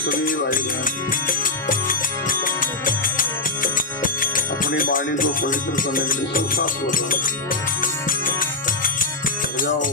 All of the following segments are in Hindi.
सभी भाई बहन अपनी वाणी को पवित्र करने के लिए सब साथ बोलो जाओ।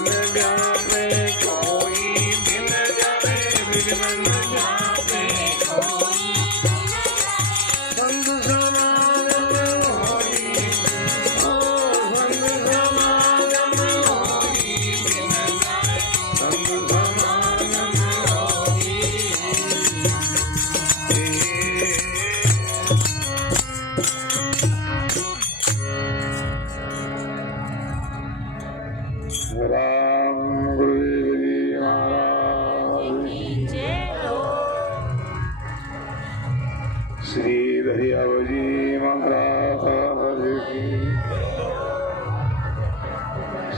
विघ्न व्यापे कोई मिल जावे विघ्न व्यापे कोई संत समागम होई संत समागम होई संत समागम होई राम गुरु जी महाराज श्री दरियाव जी महाराज की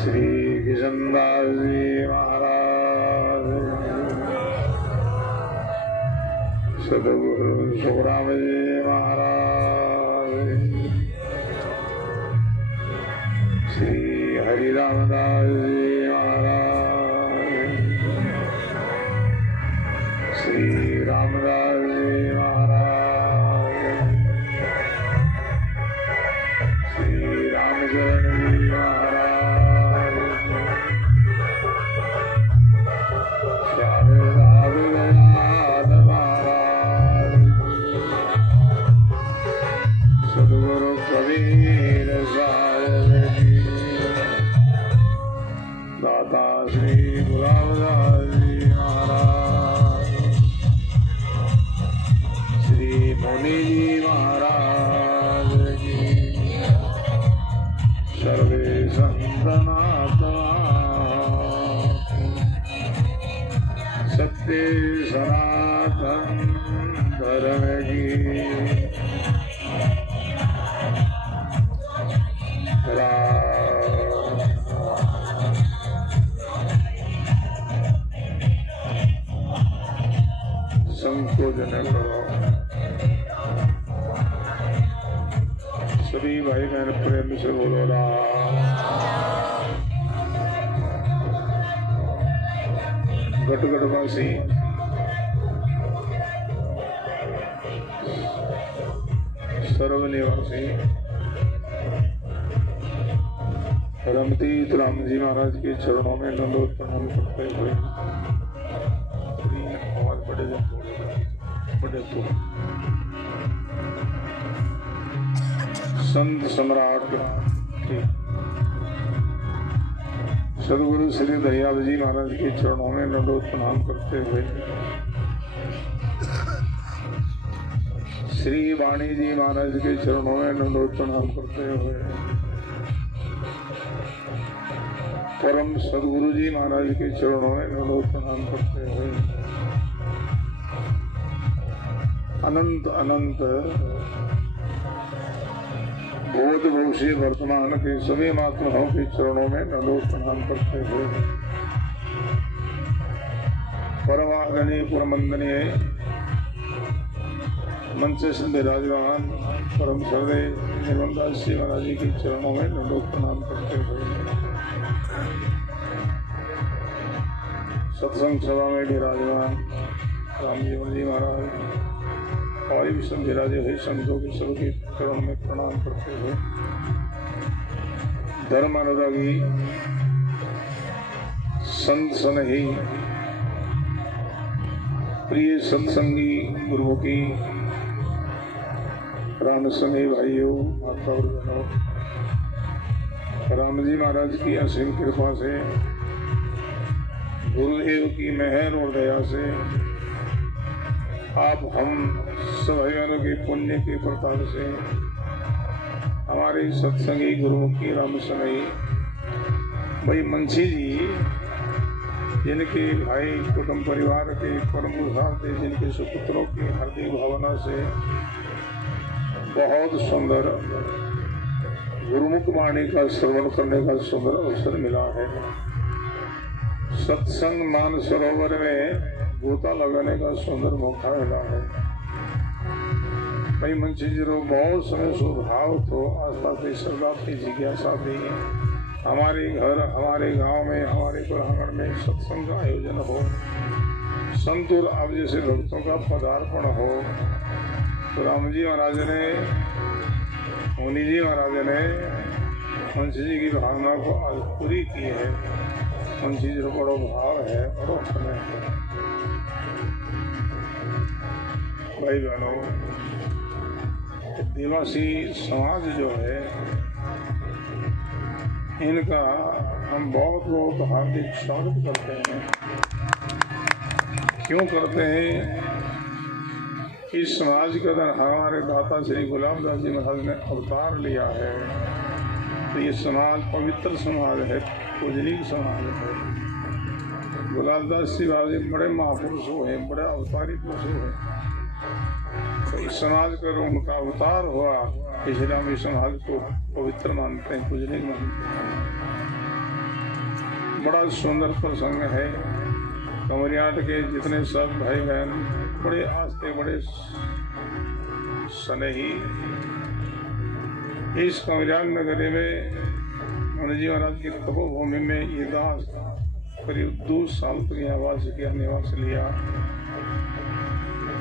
श्री किशनदास जी महाराज सदगुरु सुखराम जी महाराज श्री हरिरामदास जी महाराज श्री रामदास जी महाराज श्री रामचरण जी महाराज श्याम राघव महाराज सदगुरु कबीर साहिब जी दाता श्री गुलाबदास जी महाराज श्री मुनि जी महाराज जी सर्वे संतनात्मा सत्य सनातन धर्म की संकोचन करो। सभी भाई बहन प्रेम से बोलो राम। गटगटवासी सर्वनिवासी रमतीत राम जी महाराज के चरणों में दंडोत प्रणाम करते हुए आवाज बड़े तो संत सम्राट सदगुरु श्री दरियाव जी महाराज के चरणों में दंडोत प्रणाम करते हुए श्री वाणी जी महाराज के चरणों में दंडोत प्रणाम करते हुए परम सदगुरु जी महाराज के चरणों में दंडोत प्रणाम करते हुए अनंत अनंत बोध भविष्य वर्तमान के सभी महात्माओं के चरणों में दंडोत प्रणाम करते हुए परमादरणीय परमंदनीय मंच से विराजमान परम श्रद्धेय निर्मलदास जी महाराज जी के चरणों में दंडोत प्रणाम करते हुए सत्संग सभा में विराजमान रामजीवन जी महाराज और विषम विराजे हुए संतों के सबके चरण में प्रणाम करते हुए धर्म अनुरागी संत सनही प्रिय सत्संगी गुरुओं की राम सने भाइयों माता और बहनों, राम जी महाराज की असीम कृपा से गुरुदेव की मेहर और दया से आप हम सभी के पुण्य के प्रताप से हमारे सत्संगी गुरुओं की राम सनई भाई मंशी जी जिनके भाई कुटुंब परिवार के परम थे, जिनके सुपुत्रों की हार्दिक भावना से बहुत सुंदर गुरुमुख वाणी का श्रवण करने का सुंदर अवसर मिला है। सत्संग मान सरोवर में गोता लगाने का सुंदर मौका मिला है। कई मंची जी बहुत समय स्वभाव तो आस्था थी, श्रद्धा थी, जिज्ञासा थी हमारे घर हमारे गांव में हमारे प्रांगण में सत्संग का आयोजन हो, संत और आप जैसे भक्तों का पदार्पण हो। तो राम जी महाराज ने मुनि जी महाराज ने मुंशी जी की भावना को आज पूरी की है। उन चीज़ों का बड़ो भाव है, बड़ो समय है। भाई बहनों, आदिवासी समाज जो है, इनका हम बहुत बहुत हार्दिक स्वागत करते हैं। क्यों करते हैं? इस समाज के अंदर हमारे दाता श्री गुलाबदास जी महाराज ने अवतार लिया है, तो ये समाज पवित्र समाज है, पूजनीय समाज है। गुलाबदास जी महाराज बड़े महापुरुष हुए, बड़े अवतारी पुरुष हुए, तो इस समाज का उनका अवतार हुआ, इसलिए हम इस समाज को पवित्र मानते हैं, पूजनीय मानते हैं। बड़ा सुंदर प्रसंग है। कमरियाट के जितने सब भाई बहन बड़े आस्थे, बड़े स्नेही। इस कमरियाट नगरी में मुनि जी महाराज की तपोभूमि में ये दास करीब 2 साल तक यहाँ वास किया, निवास लिया,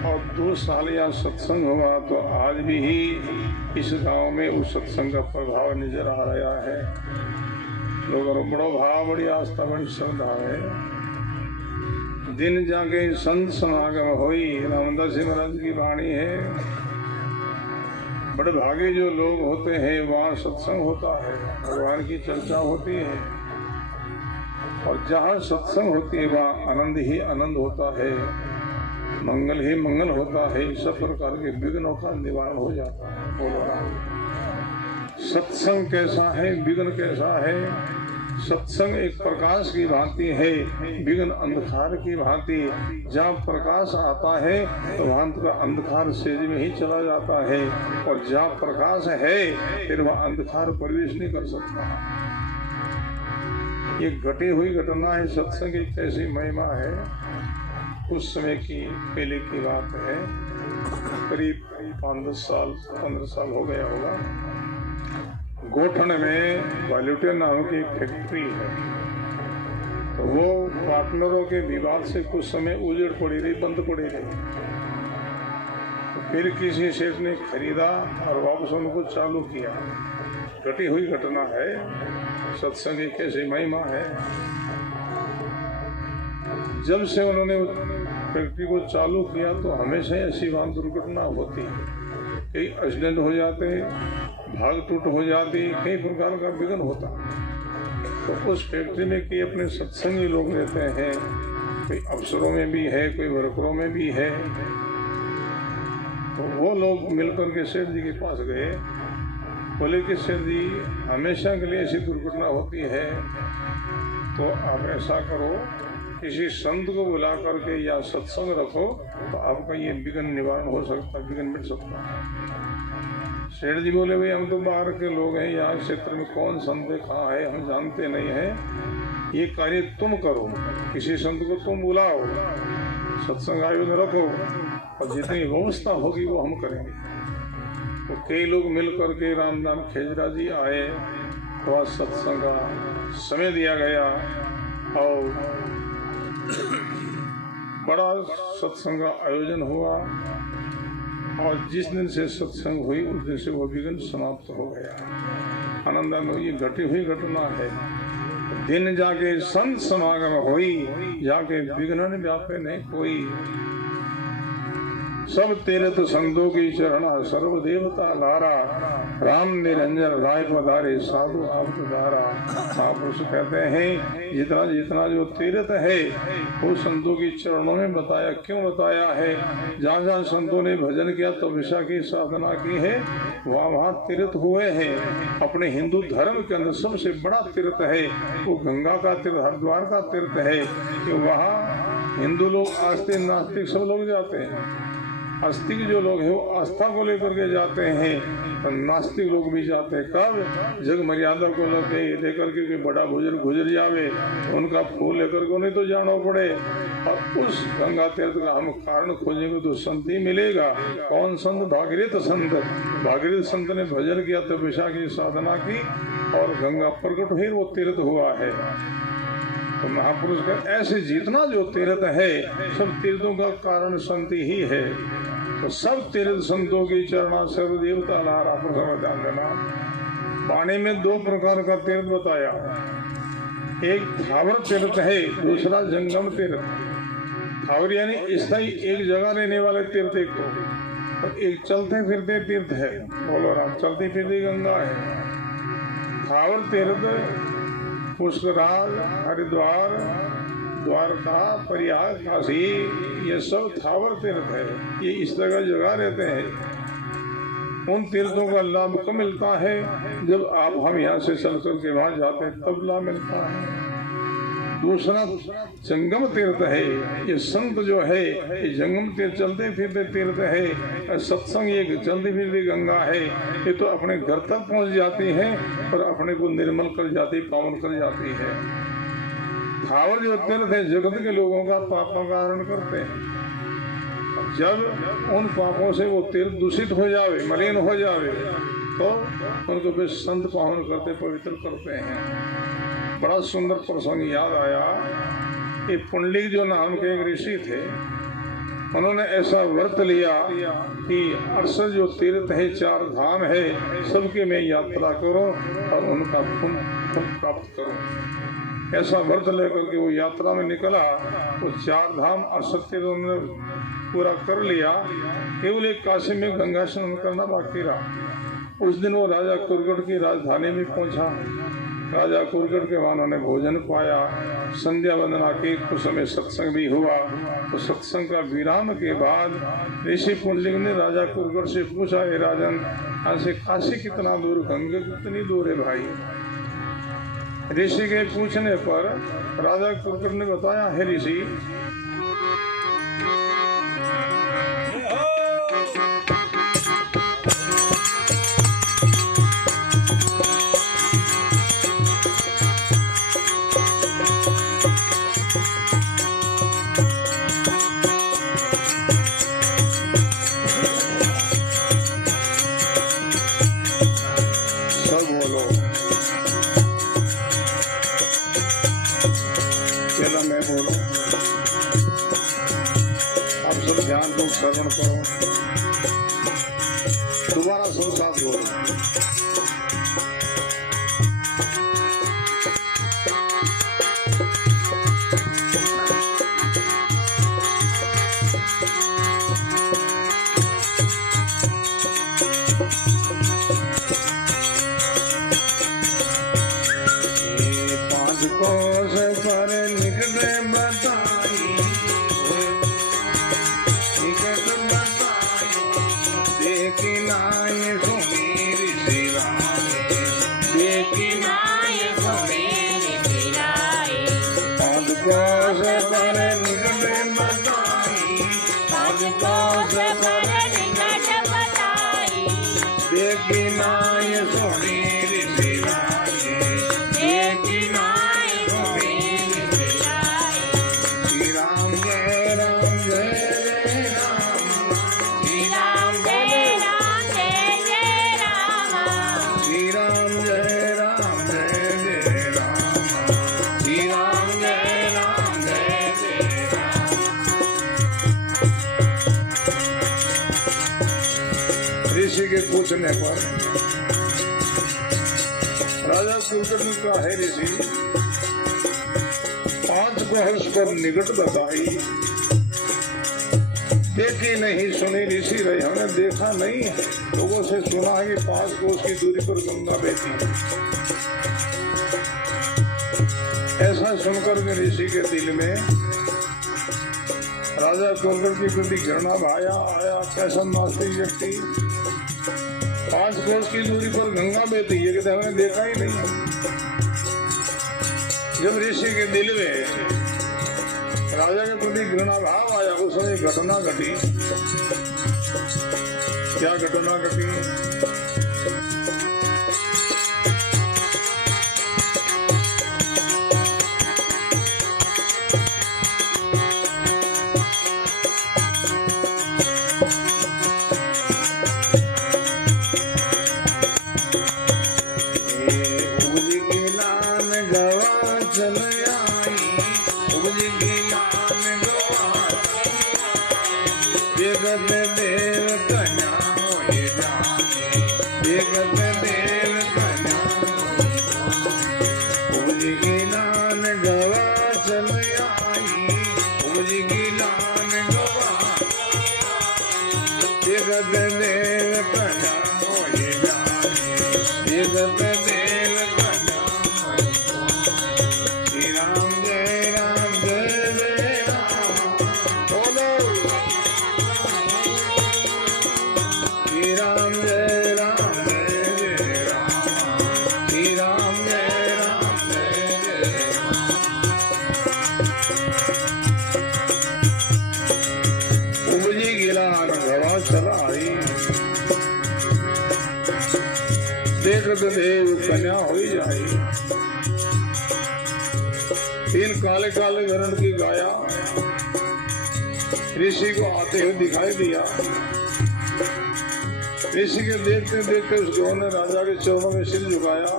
और 2 साल यहाँ सत्संग हुआ। तो आज भी इस गांव में उस सत्संग का प्रभाव नजर आ रहा है। लोगों को बड़ो भाव, बड़ी आस्था, बड़ी श्रद्धा है। दिन जाके संत समागम हुई, रामदास जी महाराज की वाणी है। बड़े भागे जो लोग होते हैं, वहाँ सत्संग होता है, भगवान की चर्चा होती है, और जहाँ सत्संग होती है वहाँ आनंद ही आनंद होता है, मंगल ही मंगल होता है। सब प्रकार के विघ्नों का निवारण हो जाता है। बोलो, सत्संग कैसा है, विघ्न कैसा है? सत्संग एक प्रकाश की भांति है, विघ्न अंधकार की भांति। जहाँ प्रकाश आता है तो वहाँ का अंधकार सेज में ही चला जाता है, और जहाँ प्रकाश है फिर वह अंधकार प्रवेश नहीं कर सकता। ये घटी हुई घटना है। सत्संग की कैसी महिमा है। उस समय की पहले की बात है, करीब 5-10 साल 15 साल हो गया होगा। गोठन में वाल्यूटिया नाम की एक फैक्ट्री है, तो वो पार्टनरों के विवाद से कुछ समय उजड़ पड़ी रही, बंद पड़ी रही। तो फिर किसी सेठ ने खरीदा और वापस उनको चालू किया। घटी हुई घटना है। सत्संग की कैसी महिमा है। जब से उन्होंने फैक्ट्री को चालू किया तो हमेशा ऐसी वहाँ दुर्घटना होती, कई एक्सीडेंट हो जाते, भाग टूट हो जाती, कई प्रकार का विघ्न होता। तो उस फैक्ट्री में कई अपने सत्संगी लोग रहते हैं, कोई अफसरों में भी है, कोई वर्करों में भी है। तो वो लोग मिलकर के सेठ जी के पास गए, बोले कि सेठ जी हमेशा के लिए ऐसी दुर्घटना होती है, तो आप ऐसा करो, किसी संत को बुला करके या सत्संग रखो, तो आपका ये विघ्न निवारण हो सकता, विघ्न मिट सकता है। सेठ जी बोले, भाई हम तो बाहर के लोग हैं, यहाँ क्षेत्र में कौन संत कहाँ है हम जानते नहीं हैं। ये कार्य तुम करो, किसी संत को तुम बुलाओ, सत्संग आयोजन रखो, और जितनी व्यवस्था होगी वो हम करेंगे। तो कई लोग मिल करके रामनाम खेजरा जी आए, तो सत्संग का समय दिया गया, और बड़ा सत्संग का आयोजन हुआ। और जिस दिन से सत्संग हुई उस दिन से वो विघ्न समाप्त हो गया। आनंद ये घटी हुई घटना है। दिन जाके संत समागम हुई, जाके विघ्न व्यापे नहीं कोई। सब तीर्थ संतों की चरण सर्व देवता लारा, राम निरंजन राय पधारे साधु आप धारा। महापुरुष कहते हैं जितना जितना जो तीर्थ है वो संतों की चरणों में बताया। क्यों बताया है? जहाँ जहाँ संतों ने भजन किया तपस्या की साधना की है, वहाँ वहाँ तीर्थ हुए हैं। अपने हिंदू धर्म के अंदर सबसे बड़ा तीर्थ है वो गंगा का तीर्थ, हरिद्वार का तीर्थ है, कि वहाँ हिंदू लोग आस्तिक नास्तिक सब लोग जाते हैं। आस्तिक जो लोग हैं वो आस्था को लेकर के जाते हैं, तो नास्तिक लोग भी जाते हैं। कब? जग मर्यादा को लेकर के बड़ा बुजुर्ग गुजर जावे, उनका फूल लेकर के नहीं तो जाना पड़े। और उस गंगा तीर्थ का हम कारण खोजेंगे तो संत ही मिलेगा। कौन संत? भागीरथ संत। भागीरथ संत ने भजन किया, तपस्या की साधना की, और गंगा प्रकट हुई, वो तीर्थ हुआ है। तो महापुरुष का ऐसे जितना जो तीर्थ है सब तीर्थों का कारण संत ही है। तो सब तीर्थ संतों की चरणा सर्व देवता लारा। ध्यान देना, वाणी में 2 प्रकार का तीर्थ बताया। एक थावर तीर्थ है, दूसरा जंगम तीर्थ। थावर यानी स्थायी एक जगह रहने वाले तीर्थ एक तो, और एक चलते फिरते तीर्थ है। बोलो राम, चलती फिरती गंगा है। थावर तीर्थ पुष्कराज, हरिद्वार, द्वारका, प्रयाग, काशी, ये सब थावर तीर्थ है। ये इस जगह रहते हैं। उन तीर्थों का लाभ कब मिलता है? जब आप हम यहाँ से चल के वहां जाते हैं तब लाभ मिलता है। दूसरा जंगम तीर्थ है। ये संत जो है ये जंगम तीर्थ, चलते फिरते तीर्थ है। सत्संग एक चलती फिरती गंगा है। ये तो अपने घर तक पहुंच जाती है और अपने को निर्मल कर जाती, पावन कर जाती है। थावर जो तीर्थ है जगत के लोगों का पापों का हरण करते हैं। जब उन पापों से वो तीर्थ दूषित हो जावे, मलिन हो जावे, तो उनको फिर संत पावन करते, पवित्र करते हैं। बड़ा सुंदर प्रसंग याद आया। ये पुंडलिक जो नाम के एक ऋषि थे, उन्होंने ऐसा व्रत लिया कि 68 जो तीर्थ है, 4 धाम है, सबके मैं यात्रा करूं और उनका पुण्य प्राप्त करूं। ऐसा व्रत लेकर के वो यात्रा में निकला। वो 4 धाम 68 तीर्थ उन्होंने पूरा कर लिया। केवल एक काशी में गंगा स्नान करना बाकी रहा। उस दिन वो राजा कुरगढ़ की राजधानी में पहुंचा। राजा कुरगढ़ के वहां उन्होंने भोजन पाया, संध्या वंदना की, कुछ समय सत्संग भी हुआ। तो सत्संग का विराम के बाद ऋषि पुंडलिक ने राजा कुरगढ़ से पूछा, हे राजन, यहाँ से काशी कितना दूर, गंगा कितनी दूर है भाई? ऋषि के पूछने पर राजा कुरगढ़ ने बताया, हे ऋषि, श्रवण करो, दोबारा साथ बोलो। पांच कोस पर निकले बताई, ऋषि के पूछने पर राजा कुरगढ़ ने कहा, है ऋषि, 5 कोस पर निकट बताई, देखी नहीं सुनी ऋषि रहे, हमने देखा नहीं है, लोगों से सुना है कि 5 कोस की दूरी पर गंगा बहती है। ऐसा सुनकर के ऋषि के दिल में राजा कुरगढ़ की प्रति घृणा भाया आया। कैसा नास्तिक व्यक्ति, 5 कोस की दूरी पर गंगा बहती है, कहते हमने देखा ही नहीं। जब ऋषि के दिल में राजा के प्रति घृणा भाव आया, उस समय घटना घटी। क्या घटना घटी? जगत देव कन्या होए जाने, जगत देव कन्या हो जाए। 3 काले काले वर्ण की गाया ऋषि को आते हुए दिखाई दिया। ऋषि के देखते देखते उस गौ ने राजा के चरणों में सिर झुकाया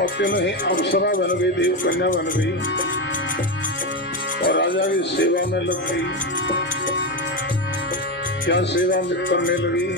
और तीनों ही अप्सरा बन गई, देव कन्या बन गई और राजा की सेवा में लग गई। क्या सेवा करने लगी?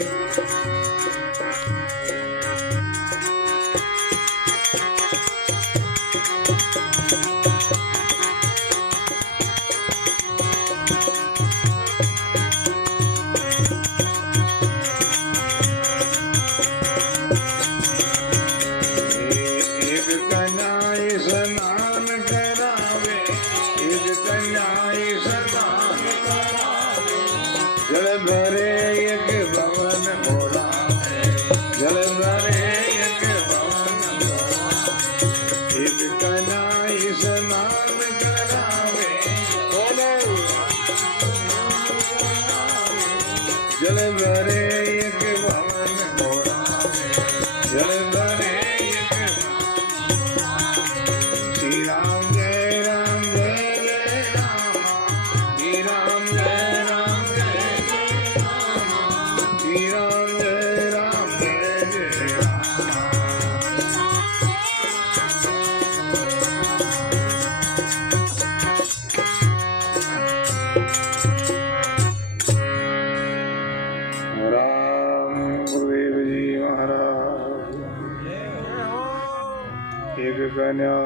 कन्या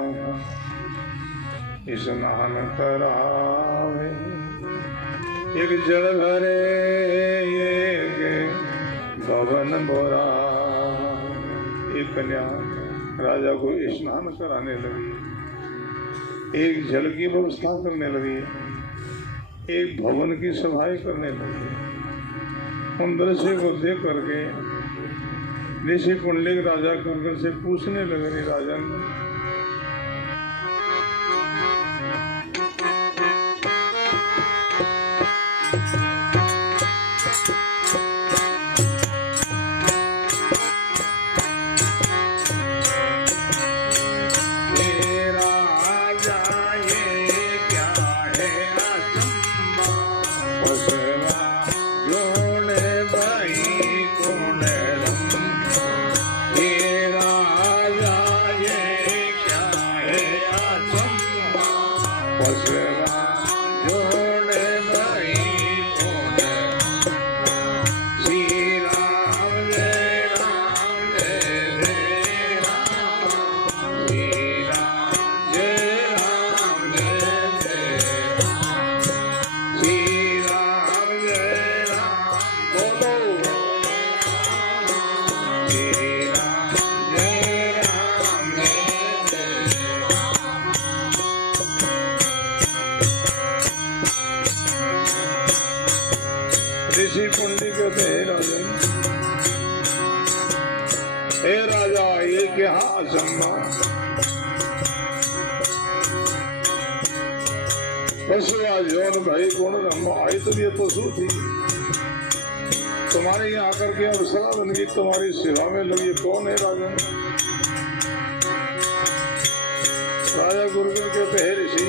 स्नान करावे, एक जल भरे एक भवन बोरा। एक कन्या राजा को स्नान कराने लगी, एक जल की व्यवस्था करने लगी, एक भवन की सफाई करने लगी। उन दृश्य को देख करके ऋषि पुंडलिक राजा कुंदन से पूछने लगे, राजन ऋषि पुंडलिक कहते हैं, राजन हे राजा ये क्या अचंभा, पशुआ जौन भाई गुण रंग आई तो ये पशु थी, तुम्हारे यहाँ आकर के अवसरा बन गई, तुम्हारी सेवा में लगी, कौन है राजन? राजा गुरुकुल कहते हैं, ऋषि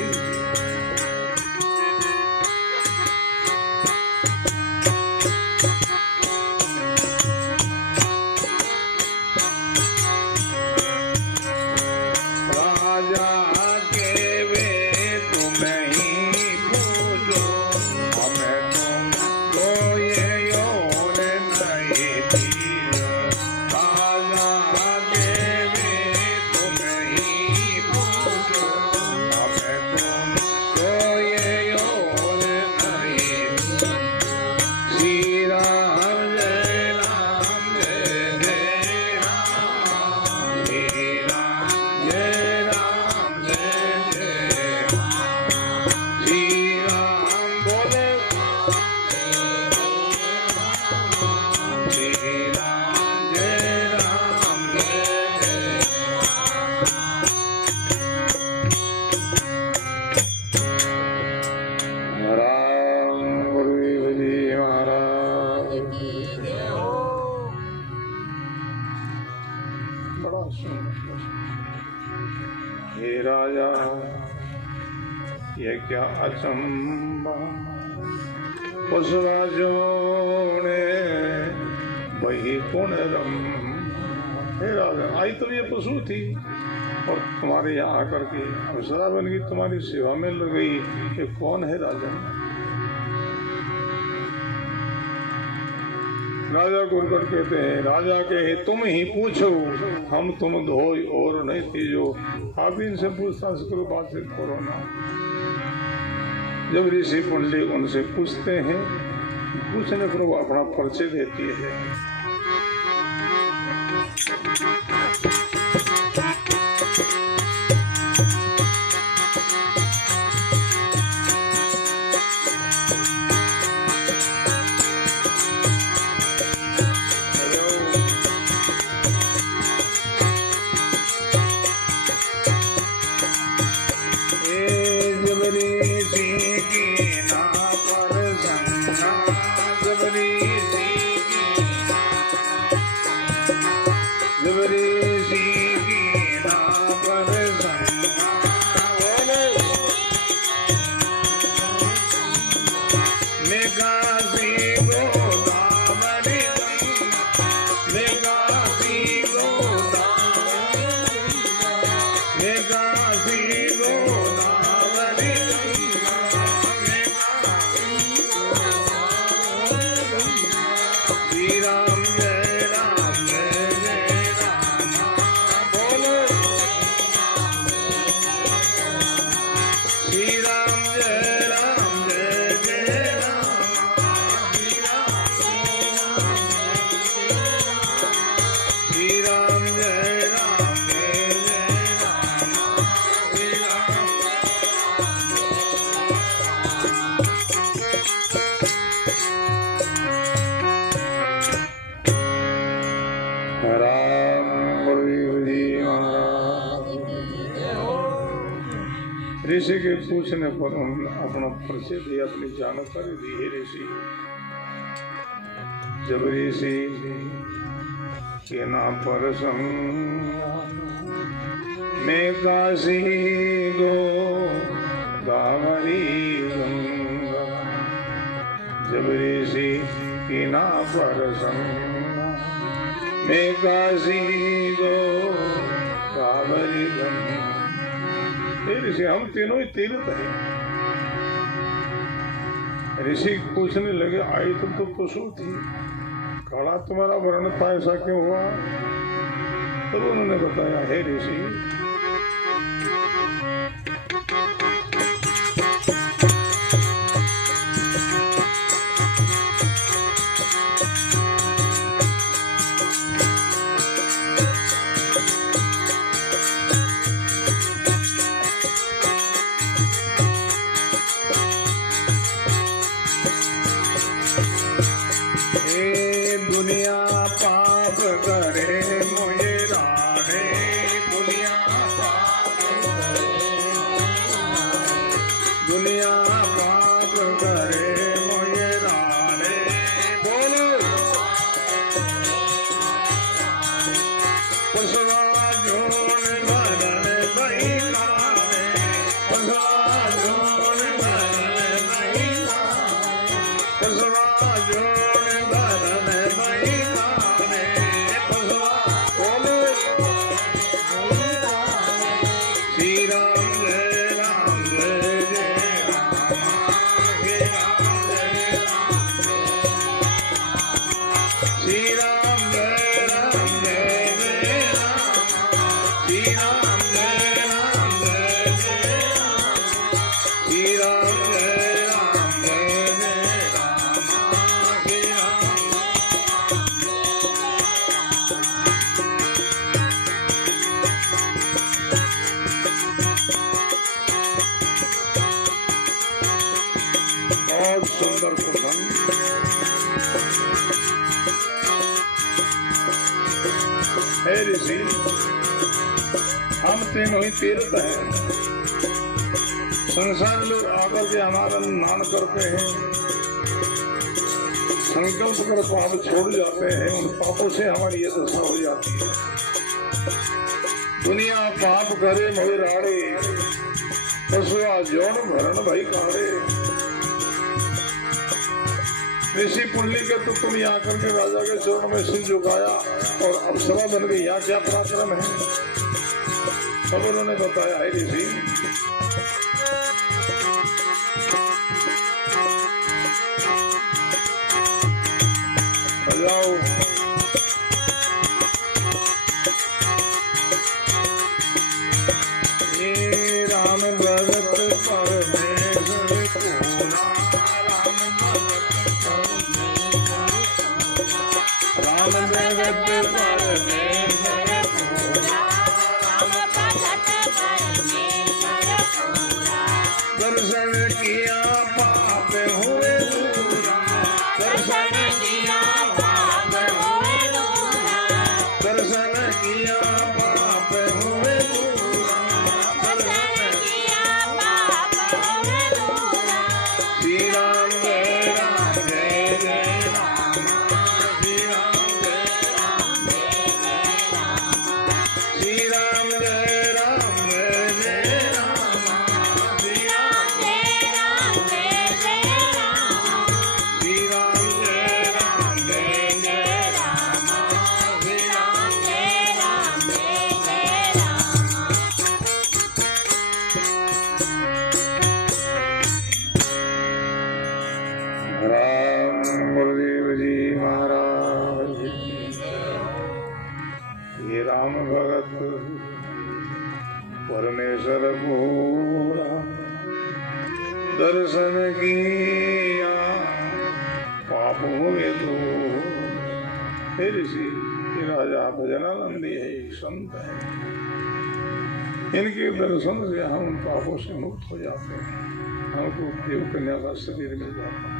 ये क्या अचंबा पशुराजों ने वही कौन रम। हे राजन, आई तो ये पशु थी और तुम्हारे यहाँ आकर के अप्सरा बन गई, तुम्हारी सेवा में लग गई। ये कौन है राजन? राजा कुरकट कहते हैं, राजा कहे तुम ही पूछो, हम तुम धोई और नहीं तीजो। आप इनसे पूछताछ करो, बातचीत करो ना। जब ऋषि पुंडली उनसे पूछते हैं, पूछने पर वो अपना परिचय देती है। ऋषि के पूछने पर उन्होंने अपना परिचय दिया, अपनी जानकारी दी है ऋषि। जब ऋषि के नाम पर मैं काशी गो दावरी गंगा। जब ऋषि के नाम पर मैं काशी गो दावरी गंगा। ऋषि हम तीनों ही तीर्थ है। ऋषि पूछने लगे, आई तुम तो पशु थी, काला तुम्हारा वर्ण था, ऐसा क्यों हुआ? तब उन्होंने बताया, हे ऋषि ऋषि हम तीनों ही तीर्थ हैं। संसार लोग आकर के हमारा नाम करते हैं, संकल्प कर पाप छोड़ जाते हैं, उन पापों से हमारी ये दशा हो जाती है। दुनिया पाप करे मोहे राड़े, पशुआ जौन भरण भाई कारे। ऋषि पुल्ली के तो तुम यहाँ करके राजा के चरण में सिर झुकाया और अप्सरा बन गई, यहाँ क्या पराक्रम है? तब उन्होंने बताया है ऋषि बजाओ। ये राम भगत परमेश्वर पूरा, राम भगत परमेश्वर पूरा, दर्शन किया पाप हुए दूरा, दर्शन किया पाप हुए दूरा, दर्शन किया पाप हुए दूरा, दर्शन किया पाप हुए दूरा। श्री राम जय राम जय जय राम, श्री राम जय राम जय जय राम, श्री राम जय राम जय जय राम, श्री राम जय राम जय जय राम, श्री राम जय राम जय जय राम, श्री राम जय राम जय जय राम। राम गुरुदेव जी महाराज की जय। ये राम भगत परमेश्वर पूरा, दर्शन किया पाप हुए दूर। हे ऋषि, ये राजा भजनानंदी है, संत है, इनके दर्शन से हम पापों से मुक्त हो जाते हैं, हमको देव कन्या का शरीर मिल जाता है।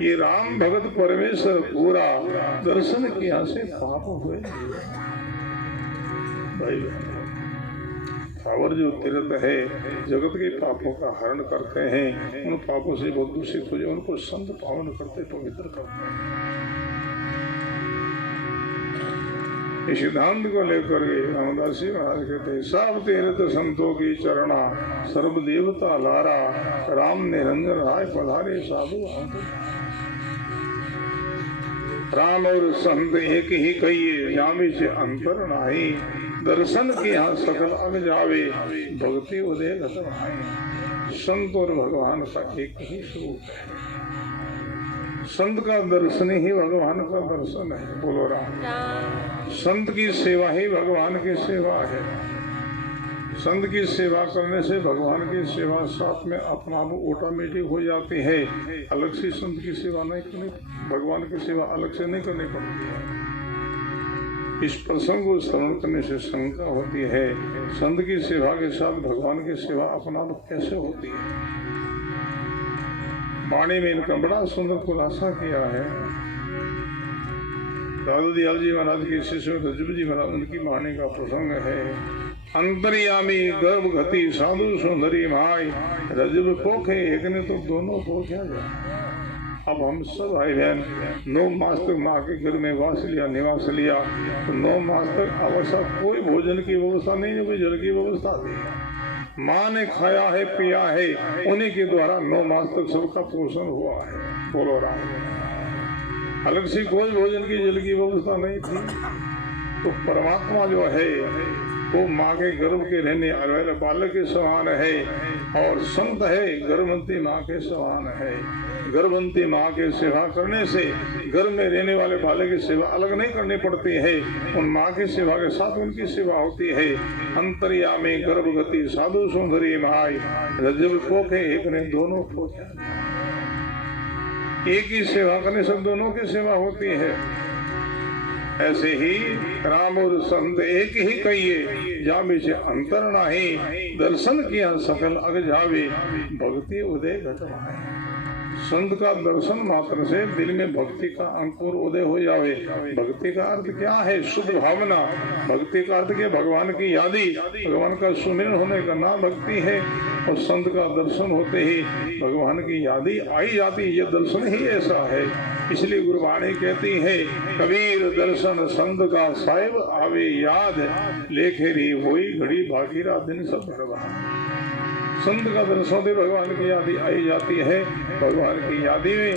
ये राम भगत परमेश्वर पूरा, दर्शन किया से पाप हुए। भाई पावर जो तीर्थ है, जगत के पापों का हरण करते हैं, उन पापों से बहुत दूषित हो जाए, उनको संत पावन करते, पवित्र करते हैं। इस सिद्धांत को लेकर के रामदास जी महाराज कहते हैं, सब तीर्थ संतों की चरणा, सर्व देवता लारा, राम निरंजन राय पधारे साधु आंतु। राम और संत एक ही कहिए, जामी से अंतर नाही, दर्शन के यहाँ सकल अग जावे, भक्ति उदय घट भाई। संत और भगवान का एक ही स्वरूप है, संत का दर्शन ही भगवान का दर्शन है। बोलो राम। संत की सेवा ही भगवान की सेवा है। संत की सेवा करने से भगवान की सेवा साथ में अपना आप ऑटोमेटिक हो जाती है। अलग से संत की सेवा नहीं करनी, भगवान की सेवा अलग से नहीं करनी पड़ती है। इस प्रसंग को श्रवण करने से शंका होती है, संत की सेवा के साथ भगवान की सेवा अपना आप कैसे होती है? वाणी में इनका बड़ा सुंदर खुलासा किया है। दादू दयाल जी महाराज के शिष्य रजब जी महाराज, उनकी वाणी का प्रसंग है। अंतर्यामी गर्भ गति साधु सुंदरी माई, रजब पोखे एक ने तो दोनों पोख्या जाए। अब हम सब भाई बहन 9 मास तक माँ के घर में वास लिया, निवास लिया, तो 9 मास तक अवश्य कोई भोजन की व्यवस्था नहीं, कोई जल की व्यवस्था थी। माँ ने खाया है, पिया है, उन्हीं के द्वारा 9 मास तक सबका पोषण हुआ है। बोलो राम। अलग से कोई भोजन की जल की व्यवस्था नहीं थी। तो परमात्मा जो है वो माँ के गर्भ के रहने वाले बालक के समान है, और संत है गर्भवती माँ के समान है। गर्भवती माँ के सेवा करने से गर्भ में रहने वाले बालक की सेवा अलग नहीं करनी पड़ती है, उन माँ की सेवा के साथ उनकी सेवा होती है। अंतर्यामी गर्भगति साधु सुंदरी माई, रजब पोखे एक ने दोनों पोखे। एक ही सेवा करने से दोनों की सेवा होती है। ऐसे ही राम और संत एक ही कहिए, जामे से अंतर नाही, दर्शन किया सकल अग जावे, भक्ति उदय घट भाई। संत का दर्शन मात्र से दिल में भक्ति का अंकुर उदय हो जावे। भक्ति का अर्थ क्या है? शुद्ध भावना। भक्ति का अर्थ क्या? भगवान की यादी, भगवान का सुमिरन होने का नाम भक्ति है। और संत का दर्शन होते ही भगवान की यादी आई जाती है। ये दर्शन ही ऐसा है। इसलिए गुरुवाणी कहती है, कबीर दर्शन संत का साहिब आवे याद, लेखेरी होई घड़ी भागीरा दिन सब बर्बाद। संत का दर्शन होते भगवान की याद आई जाती है। भगवान की यादी में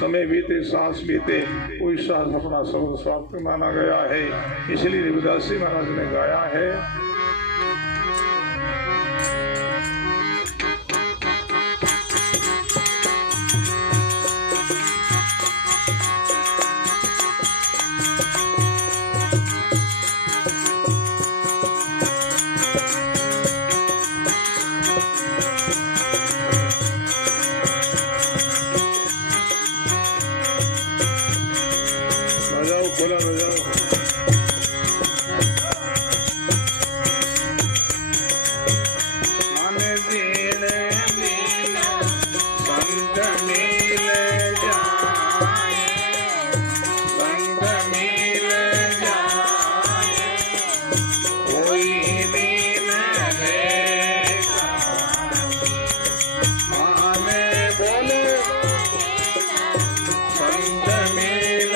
समय बीते, सांस बीते, कोई सांस अपना सर्व स्वार्थ माना गया है। इसलिए रविदास जी महाराज ने गाया है, बोला न जाओ। माने दीन दीन संत मिल जाए, संत मिल जाए, कोई दीन देखा। माने बोले संत मिल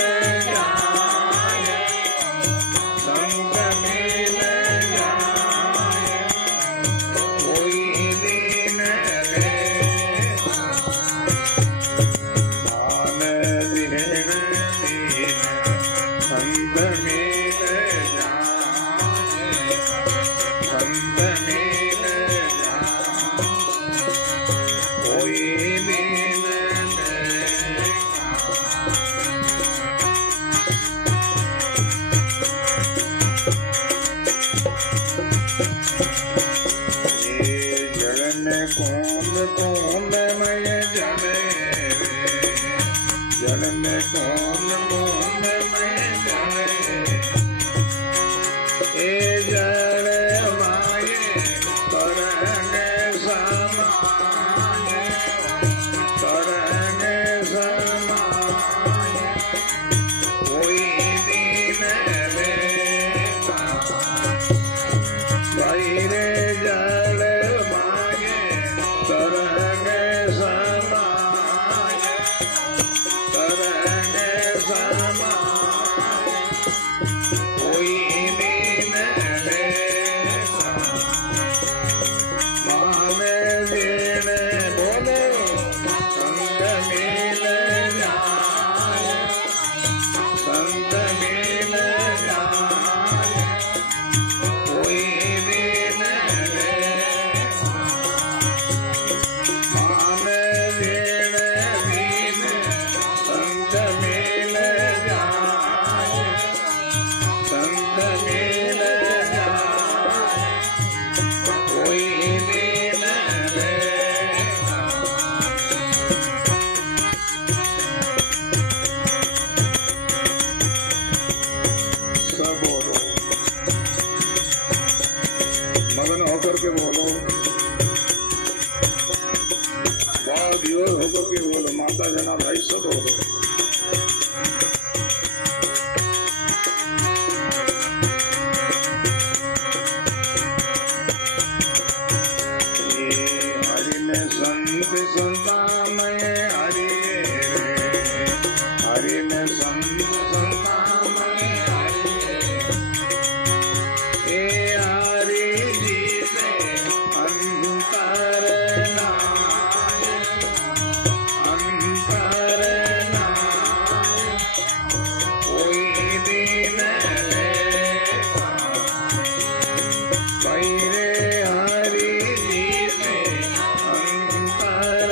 माता जना भाई सब हो गए। हरि में संत संतामय हरि, हरि में संत संतामय हरि, ए हरि जी से अंतर हरि जी से अंतर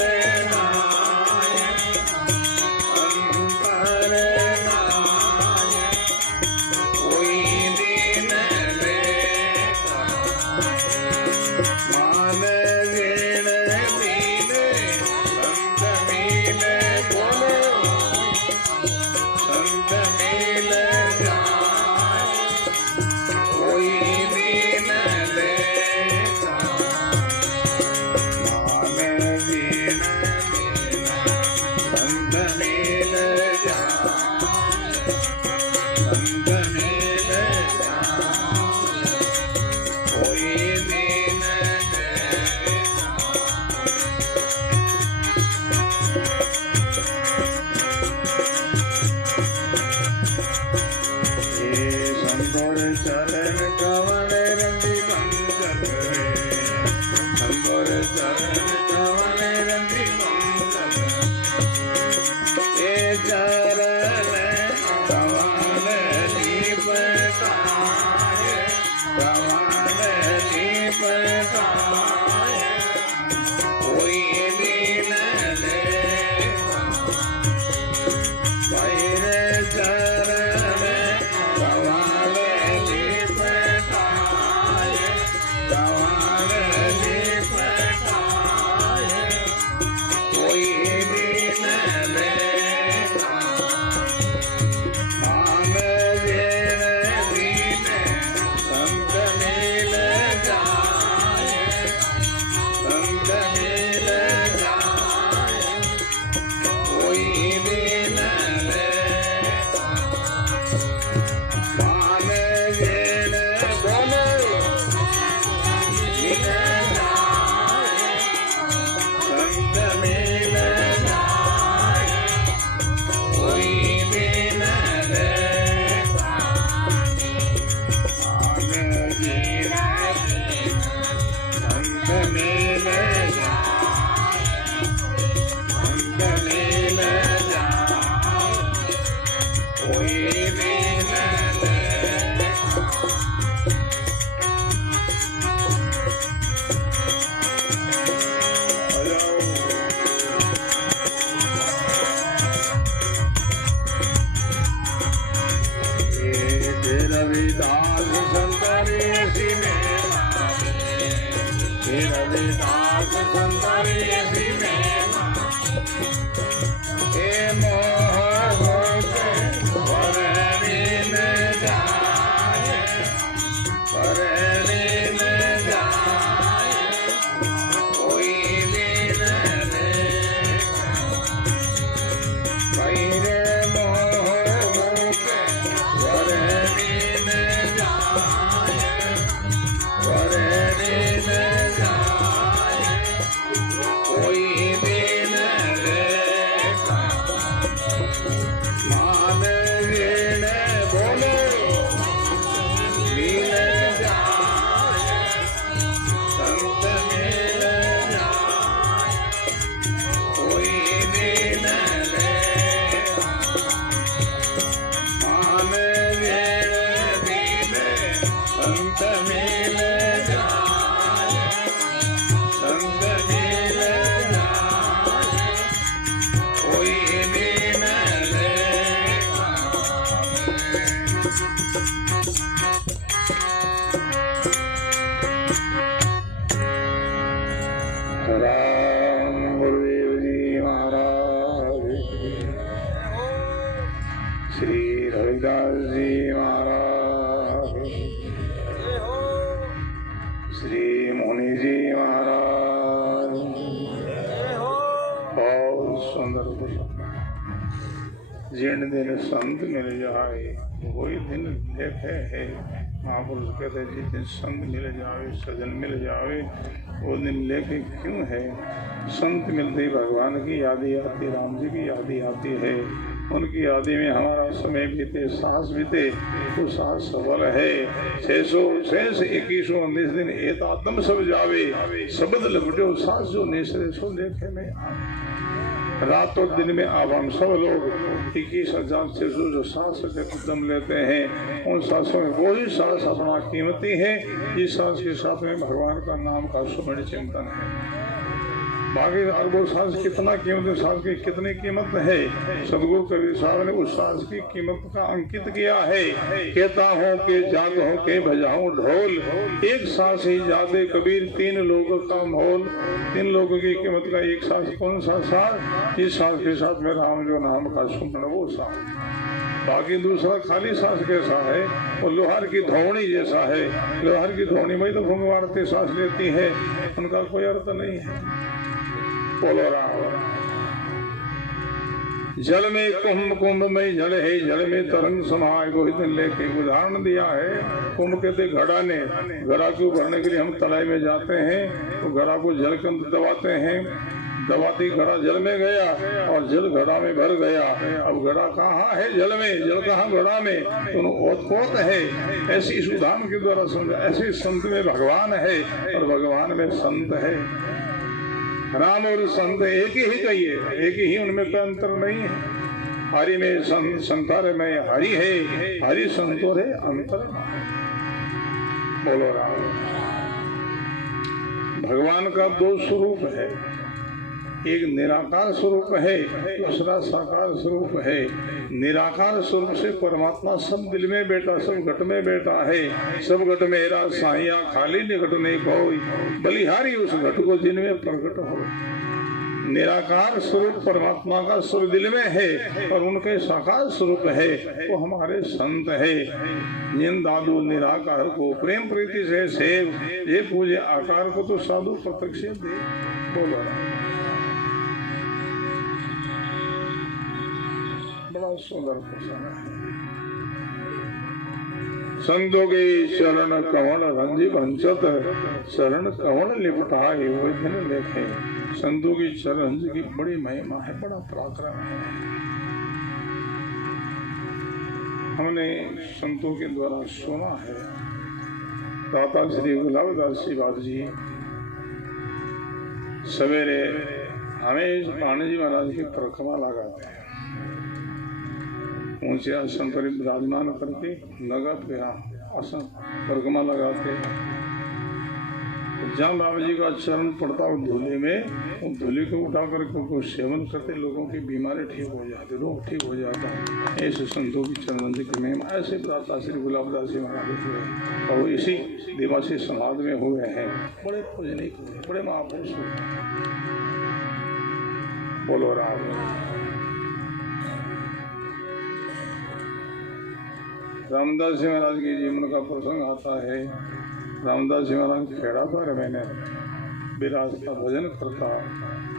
राम गुरुदेव जी महाराज, श्री रविदास जी महाराज, श्री मुनि जी महाराज। बहुत सुंदर जिन दिन संत मिल जाए वही दिन देखे है। महापुरुष कहते हैं जिस दिन संत मिल जावे, सजन मिल जावे, वो दिन लेके क्यों है। संत मिलते ही भगवान की याद आती, राम जी की याद आती है। उनकी यादी में हमारा समय बीते, सांस बीते, वो सांस सबल है। 621 दिन एक आत्म सब जावे, शब्द लपटो सांस जो नेसरे सो देखे में। रात और दिन में अब हम सब लोग 21,600 जो सांस दम लेते हैं, उन सांसों में वही सांस अपना कीमती है जिस सांस के साथ में भगवान का नाम का सुमरण चिंतन है। बाकी और वो सांस कितना कीमत, सांस की कितनी कीमत है, सदगुरु कबीर साहब ने उस सांस की कीमत का अंकित किया है। कहता हूँ कि जाग हो के बजाऊं ढोल, एक सांस ही जादे कबीर 3 लोगों का मोल। 3 लोगों की कीमत का एक सांस, कौन सा सांस? जिस सांस के साथ में राम जो नाम का सुमरण, वो सांस। बाकी दूसरा खाली सांस कैसा है, वो लोहार की धोवनी जैसा है। लोहार की धोवनी में तो फूंक मारते सांस लेती है, उनका कोई अर्थ नहीं है। बोलो राम। जल में कुंभ, कुंभ में जल है, जल में तरंग समाए, को लेके उदाहरण दिया है। कुंभ कहते घड़ा ने, घड़ा को भरने के लिए हम तलाई में जाते हैं तो घड़ा को जल के अंदर दबाते हैं। दबाती घड़ा जल में गया और जल घड़ा में भर गया। अब घड़ा कहाँ है? जल में। जल कहाँ? घड़ा में। दोनों ओतप्रोत है। ऐसी इस उदाहरण के द्वारा समझा। ऐसे संत में भगवान है और भगवान में संत है। राम और संत एक ही कहिए, एक ही, उनमें कोई अंतर नहीं है। हरि में संत, संतार में हरि है, हरि संतोर है, अंतर। बोलो राम। भगवान का 2 स्वरूप है, एक निराकार स्वरूप है, दूसरा साकार स्वरूप है। निराकार स्वरूप से परमात्मा सब दिल में बैठा, सब घट में बैठा है। सब घट मेरा साइया खाली निकट नहीं कोई, बलिहारी उस घट को जिनमें प्रकट हो। निराकार स्वरूप परमात्मा का स्वरूप दिल में है और उनके साकार स्वरूप है, वो हमारे संत है। जिन दादू निराकार को प्रेम प्रीति से सेव, ये पूजे आकार को तो साधु प्रत्यक्ष दे। बोलो बड़ा सुंदर प्रसंग है। संतों के चरण कवण रंजी वंचत, शरण कवण लिपटाए वो दिन देखे। संतों की चरण की बड़ी महिमा है, बड़ा पराक्रम है। हमने संतों के द्वारा सुना है, दाता श्री गुलाबदास जी बाबा जी सवेरे हमें पाणी जी महाराज की परिक्रमा लगाते हैं। ऊंचे आसन पर विराजमान करके लगा फेरा आसन परिक्रमा लगाते। जहाँ बाबा जी का चरण पड़ता है धूले में, उस धूले को उठा कर उनको सेवन करते, लोगों की बीमारी ठीक हो जाती, रोग ठीक हो जाता। ऐसे संतों की चरण जी की महिमा ऐसे दाता श्री गुलाबदास जी महाराज हुए और इसी देवासी समाज में हुए हैं। बड़े पूजनीक हुए, बड़े महापुरुष हुए। बोलो राम। रामदास जी महाराज के जीवन का प्रसंग आता है। रामदास जी महाराज खेड़ा पर मैंने विराजता भजन करता,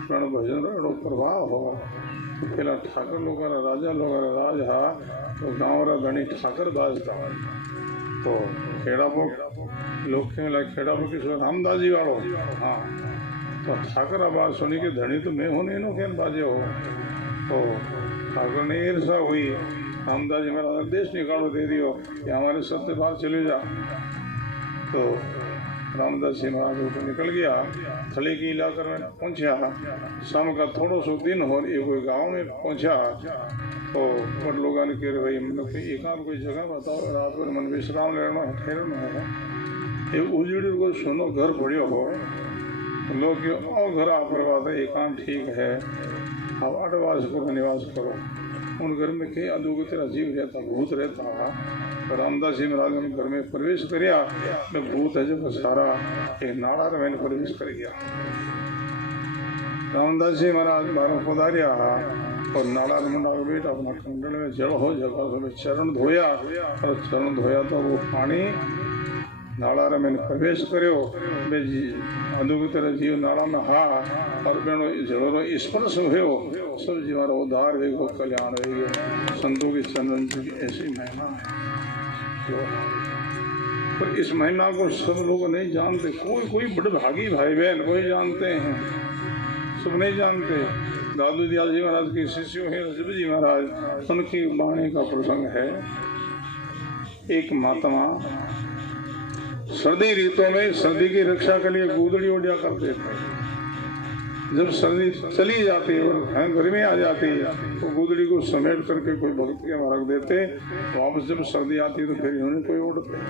प्रण भजन रो प्रवाह हो। तो पहला ठाकर लोग राजा लोग राज हा तो गाँव रा धनी ठाकर बाजता। तो खेड़ा को लोग खेड़ा को किस रामदास जी वालों, हाँ। तो ठाकर आवाज सुनी कि धनी तो मैं हूँ, नहीं खेल बाजे हो। तो ठाकर ने ईर्षा हुई, रामदास जी महाराज देश निकालो दे दियो कि हमारे सत्य बाहर चले जा। तो रामदास जी महाराज ऊपर निकल गया, थले की इलाके में पहुंचा। शाम का थोड़ा सो दिन हो, एक कोई गाँव में पहुंचा। तो बड़ लोगों ने कह भाई मतलब कोई एकांत कोई जगह बताओ, रात भर मन विश्राम लेना ठहरना है। ये उजड़ी को सुनो घर पड़ियो हो। लोग घर आप करवाते एकांत ठीक है, आप अडवास करो, निवास करो। उन घर में कई अदोगे तेरा जीव रहता, भूत रहता। तो रामदास जी महाराज ने घर में प्रवेश करिया, मैं भूत है जब सारा एक नाड़ा मैंने प्रवेश कर गया। रामदास जी महाराज बारह पधारिया और नाला मुंडा के बेटा अपना कंडल में जड़ हो जगह में चरण धोया और चरण धोया तो वो पानी नाला में प्रवेश करो जी अधु की तरह जीव नाला में हा और बेनो जड़ो स्पर्श हो सब जी हमारा उद्धार हो कल्याण हो संतों की चंदन की ऐसी महिमा है। पर इस महिमा को सब लोग नहीं जानते, कोई कोई बड़े भागी भाई बहन कोई जानते हैं, सब नहीं जानते। दादू दयाल जी महाराज के शिष्य हैं रजब जी महाराज, उनकी वाणी का प्रसंग है। एक महात्मा सर्दी ऋतु में सर्दी की रक्षा के लिए गोदड़ी ओढ़िया करते थे। जब सर्दी चली जाती और गर्मी आ जाती तो गोदड़ी को समेट करके कोई भक्त के वहां रख देते, वापस जब सर्दी आती तो फिर इन्होंने कोई ओढ़ते।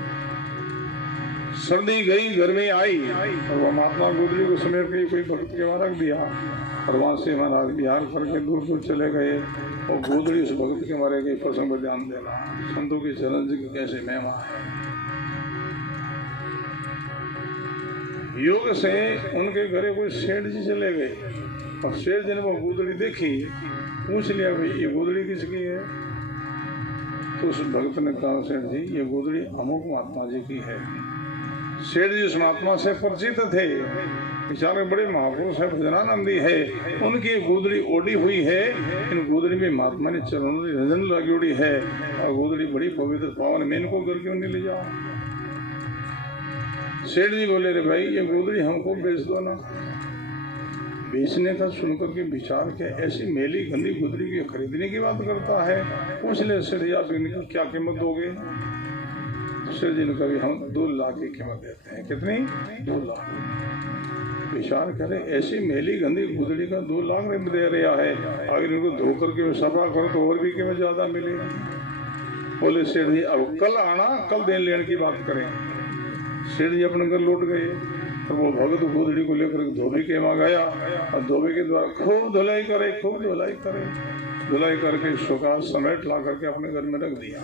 सर्दी गई गर्मी आई और वह महात्मा गोदड़ी को समेट के कोई भक्त के वहां रख दिया और वहां से महाराज बिहार करके दूर दूर चले गए और गोदड़ी उस भक्त के मारे गई। प्रसंग पर ध्यान देना, संतों की चरण जी की कैसे महिमा है। योग से उनके घरे कोई सेठ जी चले गए और सेठ जी ने वो गोदड़ी देखी, पूछ लिया भाई ये गोदड़ी किसकी है। तो उस भक्त ने कहा सेठ जी ये गोदड़ी अमुक महात्मा जी की है। सेठ जी उस महात्मा से परिचित थे, बेचारे बड़े महापुरुष है, भजनानंदी है, उनकी गोदड़ी ओढ़ी हुई है। इन गोदड़ी में महात्मा ने चरणों में रंजन लगी उड़ी है और गोदड़ी बड़ी पवित्र पावन, मैं इनको घर क्यों नहीं ले जाऊं। सेठ जी बोले रे भाई ये गोदड़ी हमको बेच दो ना। बेचने का सुनकर के विचार के ऐसी मेली गंदी गोदड़ी की खरीदने की बात करता है। पूछ ले सेठ जी आप इनकी क्या कीमत दोगे। सेठ जी ने कभी हम 2 लाख की कीमत देते हैं। कितनी? 2 लाख। विचार करे ऐसी मेली गंदी गोदड़ी का 2 लाख में दे रहा है, अगर इनको धो करके सफा करो तो और भी कीमत ज्यादा मिलेगी। बोले सेठ जी अब कल आना, कल देन लेने की बात करें। सेठ जी अपने घर लौट गए और वो भगत गोदड़ी को लेकर धोबी के वहां गया और धोबी के द्वारा खूब धुलाई करे, खूब धुलाई करे, धुलाई करके सुखा समेट ला करके अपने घर में रख दिया।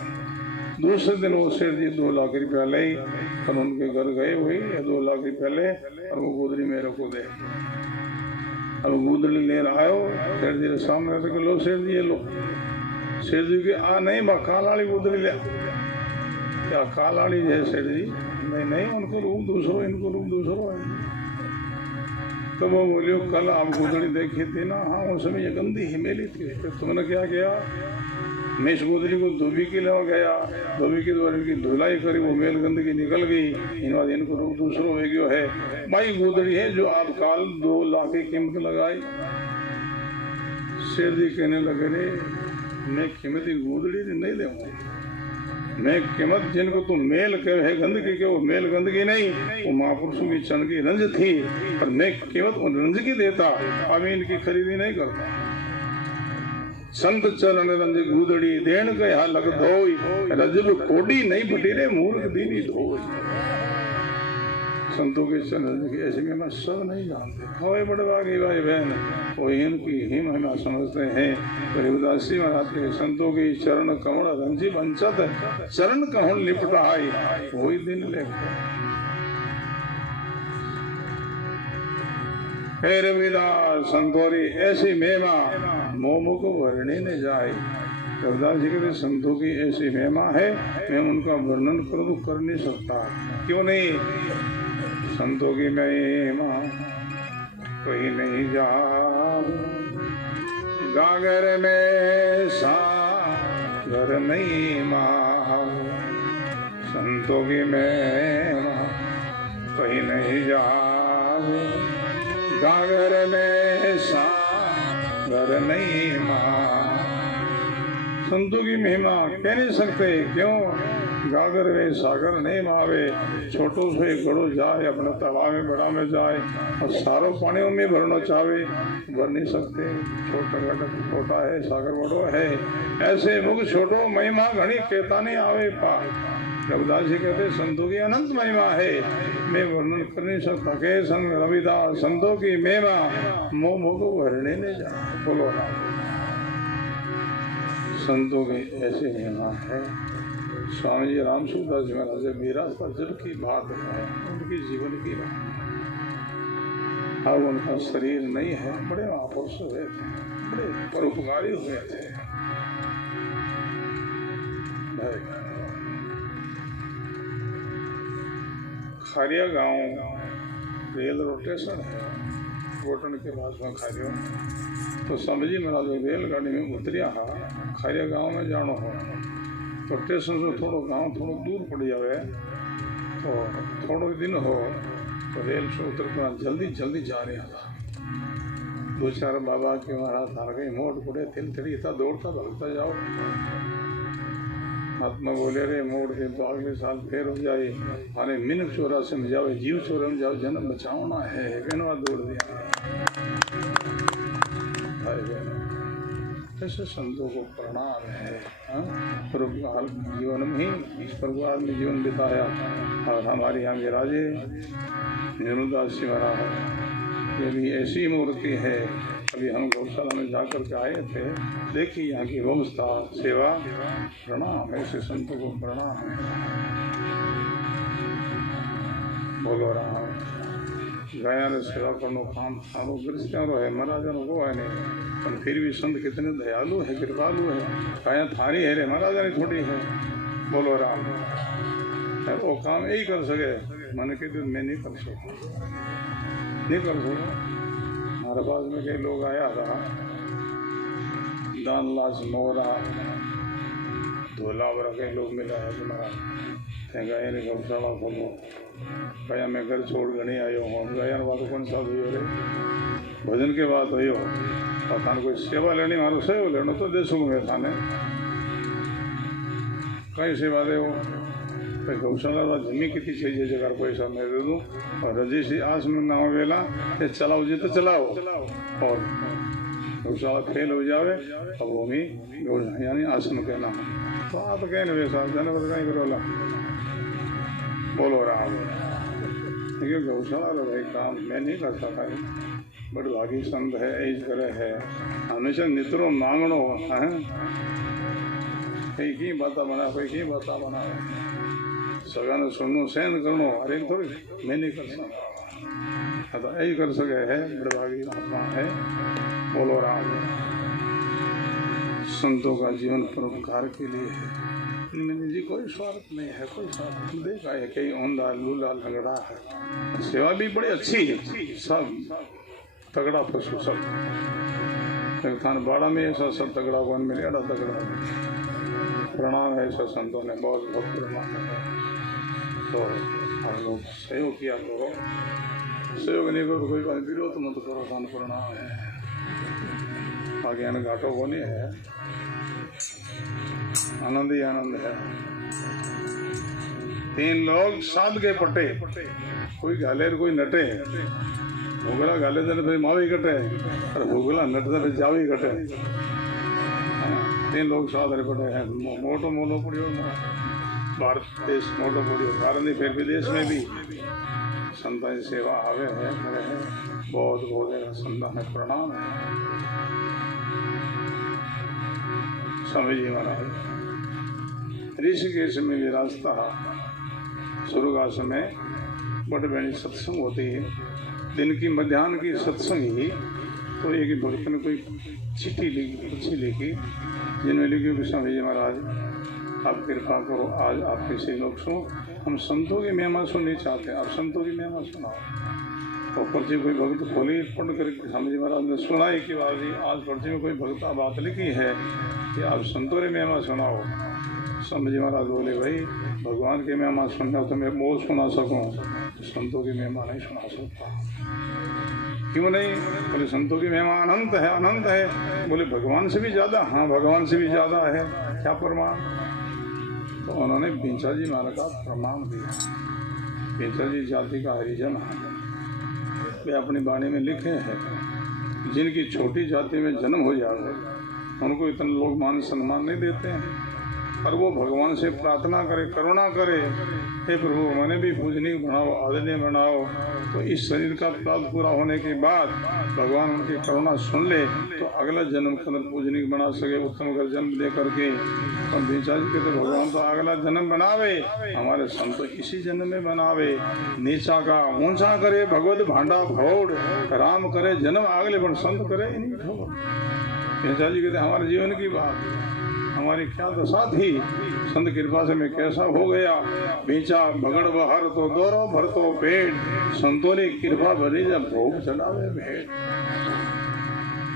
दूसरे दिन वो सेठ जी 2 लाख रुपया ले और उनके घर गए हुई 2 लाख रुपया ले और वो गोदड़ी मेरे को दे। अब गोदड़ी ले आयो सेठ जी के सामने रख लो सेठ जी ये लो। सेठ जी के आ नहीं बा कालाड़ी गोदड़ी ले। क्या कालाड़ी है सेठ जी? नहीं उनको रूप दूसरो, इनको रूप दूसरो है। तो वो बोलियो कल आप गोदड़ी देखी थी ना। हाँ उस समय ये गंदी हिमेली थी। तो तुमने क्या किया? मैं इस गोदड़ी को धोबी के ले गया, धोबी के द्वारा इनकी धुलाई करी, वो मेल गंदगी निकल गई, इन बाद इनको रूप दूसरो हो गयो है। भाई गोदड़ी है जो आप काल 2 लाख की कीमत लगाई। शेर जी कहने लगे रे मैं कीमत गोदड़ी नहीं दूंगा, मैं कीमत जिनको तुम मेल कहे है गंदगी के, वो मेल गंदगी नहीं, वो महापुरुषों की चरण की रंज थी, पर मैं कीमत उन रंज की देता, अब इनकी खरीदी नहीं करता। संत चरण रंज गुदड़ी देन गया लग धोई, रजब कोडी नहीं फटी रे मूर्ख दीनी धोई। संतों के चरण की ऐसी महिमा सब नहीं जानते। हवाई बड़े भागी भाई बहन वो इनकी ही महिमा समझते हैं। रविदासी महाराज के संतों की चरण कमल रंजी बंचत, चरण कमल लिपटाई वही दिन ले। हे रविदास संतोरी ऐसी महिमा मोमो को वर्णि न जाए। रविदास जी कहते संतों की ऐसी महिमा है, मैं उनका वर्णन करूं तो कर नहीं सकता। क्यों नहीं? संतों की महिमा कहीं नहीं जाओ, गागर में सागर नहीं माओ। संतों की महिमा कहीं नहीं जाओ, गागर में सागर नहीं माओ। संतों की महिमा कह नहीं सकते। क्यों? गागर में सागर नहीं मावे। छोटो से गड़ो जाए अपने तालाब में बड़ा में जाए और सारों पानियों में भरना चाहे भर नहीं सकते। छोटा है सागर बड़ो है, ऐसे मुख छोटो महिमा घनी कहता नहीं आवे पा। रविदास जी कहते संतों की अनंत महिमा है, मैं वर्णन कर नहीं सकता। के संग रविदास संतों की महिमा मोह को भरने नहीं जा। बोलो संतों की ऐसी महिमा है। स्वामी जी राम सूरदास जी महाराज मेरा जब की बात है, उनकी जीवन की बात। अब उनका शरीर नहीं है। बड़े महापुरुष हुए थे, बड़े परोपकारी हुए थे। खारिया गांव रेल रोटेशन है, गोटन के पास में खारियो। तो समझी महाराज रेलगाड़ी में उतरिया हा, खारिया गांव में जानो हो तो स्टेशन से थोड़ो गांव थोड़ो दूर पड़ जावे, तो थोड़ो दिन हो तो रेल से उतर कर जल्दी जल्दी जा रहा था। दो चार बाबा के महाराज थार गई मोड़ पड़े थिल थड़ी था, दौड़ता भगता जाओ। महात्मा बोले रे मोड़ के तो अगले साल फिर हो जाए, अरे मिनट चौरासी में जाओ, जीव चौरा में जाओ, जन्म बचाना है, कहना दौड़ दिया। भाई बहन ऐसे संतों को प्रणाम है। परोपकार जीवन में ही इस परिवार में जीवन बिताया। और हमारे यहाँ के राजे निर्मलदास जी महाराज ये भी ऐसी मूर्ति है। अभी हम गौशाला में जाकर के आए थे, देखिए यहाँ की व्यवस्था सेवा, प्रणाम ऐसे संतों को प्रणाम है। बोलो राम। गया ने सेवा करनो काम सारो क्रिश्चियन है, महाराजा को है नहीं, पर फिर भी संत कितने दयालु है, कृपालु है। गया थारी है रे, महाराजा ने थोड़ी है। बोलो राम। वो काम यही कर सके, मैंने कह मैं नहीं कर सकता, नहीं कर सकता। हमारे पास में कई लोग आया था, दान लाश मोरा धोला वरा कई लोग मिला है तुम्हारा गया ने गौशाला खोलो। गया मैं घर छोड़ कर नहीं आयो हूँ। गया बात कौन सा हुई रे, भजन के बात हुई हो और थाने कोई सेवा लेनी, मारो सेवा लेना तो दे सकूँगे थाने कई सेवा दे हो। गौशाला जमी कितनी चाहिए जगह पैसा मैं दे दूँ, और रजिस्ट्री आस में ना वेला ये चलाओ जी तो चलाओ, और गौशाला फेल हो जावे अब वो भी यानी आसन के नाम तो आप कहें वैसा जनपद कहीं करोला। बोलो राम। देखिए गौशाला तो भाई काम मैं नहीं कर सकता, बड़े भागी संत है ऐज करे है, हमेशा नित्रो मांगनो है, कहीं की बाता बना कोई की बाता बना सगाने सुननो सहन करनो, अरे थोड़ी मैं नहीं कर सकता, तो यही कर सके है बड़े भागी आत्मा है। बोलो राम। संतों का जीवन परोपकार के लिए है, इनमें जी कोई स्वार्थ नहीं है, कोई स्वार्थ देखा है कई औंधा लूला लगड़ा है, सेवा भी बड़ी अच्छी है, सब तगड़ा पशु सब थान बाड़ा में ऐसा सब तगड़ा कौन मिले, अड़ा तगड़ा प्रणाम है ऐसा संतों ने बहुत बहुत प्रणाम है। तो हम लोग सहयोग किया करो, सहयोग नहीं करो कोई बात विरोध मत करो, थान प्रणाम है। आगे आने घाटों को नहीं है, आनंद ही आनंद है। तीन लोग साध के पटे, कोई गालेर कोई नटे, भूगला गाले तो भाई मावी कटे, और भूगला नटते भाई जावी कटे। तीन लोग साध रे पटे हैं, मोटो मोलो पड़ियो भारत देश मोटो पड़ियो, भारत नहीं फिर विदेश में भी संता की सेवा आवे है, करे है, बहुत बहुत संता में प्रणाम है। स्वामी जी महाराज ऋषिकेश में भी रास्ता शुरुआत में बड़े बड़ी सत्संग होती है, दिन की मध्याह्न की सत्संग ही। तो एक भक्त ने कोई चिट्ठी लिखी जिनमें लिखी कि स्वामी जी महाराज आप कृपा करो, आज आप किसी लोग सुनो, हम संतों की महिमा सुननी चाहते हैं, आप संतों की महिमा सुनाओ। तो पर्ची कोई भक्त खोली पढ़ कर स्वामी जी महाराज ने सुनाई कि बाबा आज पर्ची में कोई भक्त बात लिखी है कि आप संतों की महिमा सुनाओ। स्वामी जी महाराज बोले भाई भगवान की महिमा सुनना तो मैं बहुत सुना सकूँ, संतों की महिमा नहीं सुना सकता। क्यों नहीं? बोले संतों की महिमा अनंत है, अनंत है। बोले भगवान से भी ज़्यादा? हाँ भगवान से भी ज़्यादा है। क्या प्रमाण? तो उन्होंने बींचा जी महाराज का प्रमाण दिया। बींचा जी जाति का हरिजन है, वे अपनी वाणी में लिखे हैं जिनकी छोटी जाति में जन्म हो जाए उनको इतने लोग मान सम्मान नहीं देते हैं, और वो भगवान से प्रार्थना करे, करुणा करे, हे प्रभु मैंने भी पूजनीय बनाओ, आदरणीय बनाओ, तो इस शरीर का प्राप्त पूरा होने के बाद भगवान उनकी करुणा सुन ले तो अगला जन्म के अंदर पूजनीय बना सके, उत्तम कर जन्म दे करके। तो बेचा जी के तो भगवान तो अगला जन्म बनावे, हमारे संत तो इसी जन्म में बनावे। नीचा का ऊंचा करे भगवत भांडा भौड़, राम करे जन्म अगले बन संत करे इन्हीं ठोड़। बेचा जी कहते हमारे जीवन की बात, हमारी क्या दशा थी, संत कृपा से मैं कैसा हो गया। बेचा भगड़ बहर तो दौरो भर तो पेट, संतों ने कृपा भरी जब भोग चढ़ावे भेंट।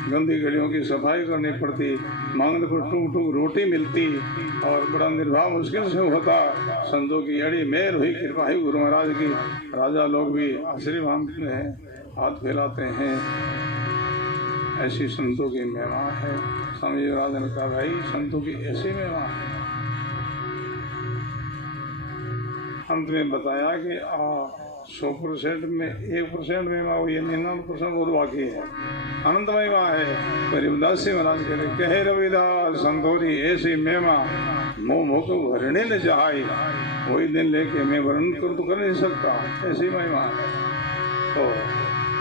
गंदी गलियों की सफाई करनी पड़ती, मांगने पर टूक टूक रोटी मिलती और बड़ा निर्वाह मुश्किल से होता। संतों की अड़ी मेल हुई, कृपा हुई गुरु महाराज की। राजा लोग भी आशीर्वाद मांगते हैं, हाथ फैलाते हैं। ऐसी संतों की महिमा है। स्वामी महाराज ने कहा भाई संतों की ऐसी महिमा है। अंत में बताया कि 100% में 1% महिमा हुई है, 99% और बाकी है। अनंत महिमा है। पर रविदास जी महाराज कहे रविदास संतोरी ऐसी महिमा मोह मोह को वर्णन न चाहे, वही दिन लेके मैं वर्णन कर तो कर नहीं सकता, ऐसी महिमा है। तो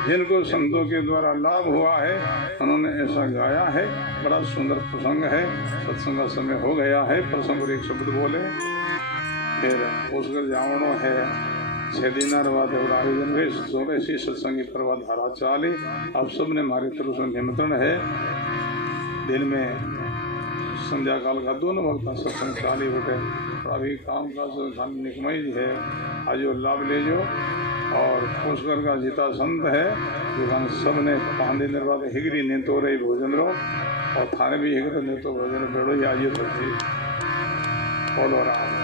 जिनको संतों के द्वारा लाभ हुआ है उन्होंने ऐसा गाया है। बड़ा सुंदर प्रसंग है। सत्संग का समय हो गया है। प्रसंग पर एक शब्द बोले फिर उसकर जावणो है। 6 दिन आयोजन हुए, 84 सत्संगी प्रभा धारा चाले। आप सब ने हमारी तरफ से निमंत्रण है। दिन में संध्या काल का दोनों वक्त सत्संग चाली बटे। अभी काम का निकमई है, आज वो लाभ ले जो। और पुष्कर का जीता संत है, दुकान सब ने 5 दिन बाद हिगरी ने तो रही भोजन रो और थाने भी हिगर ने तो भोजन बेड़ो ही आज तो थी बोलो राम।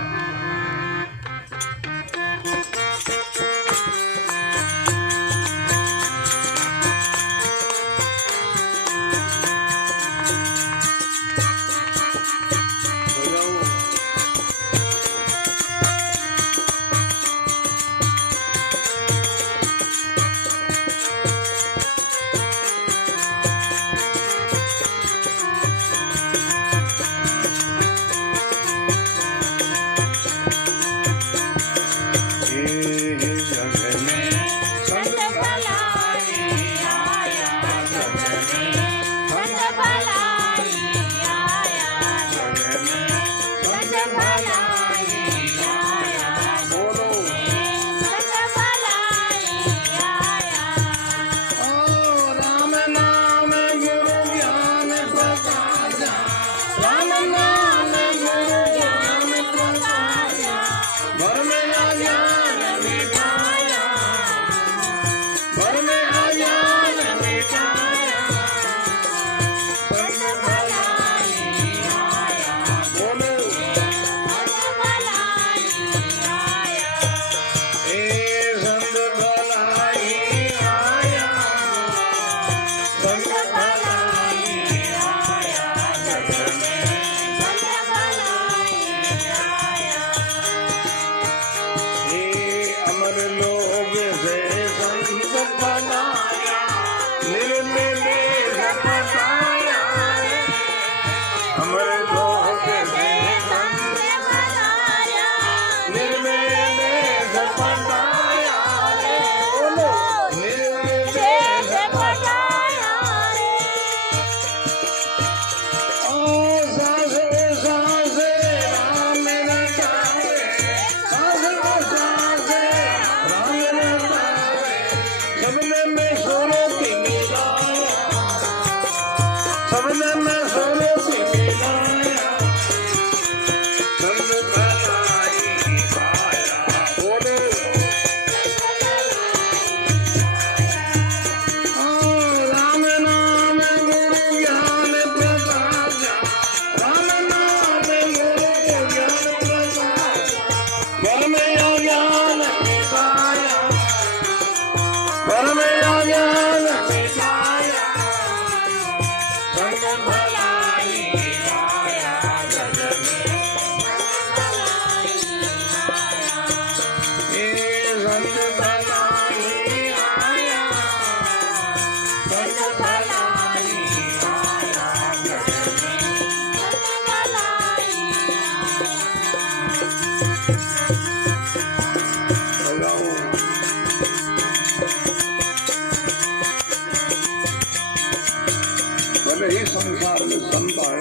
भले ही संसार में संत आए,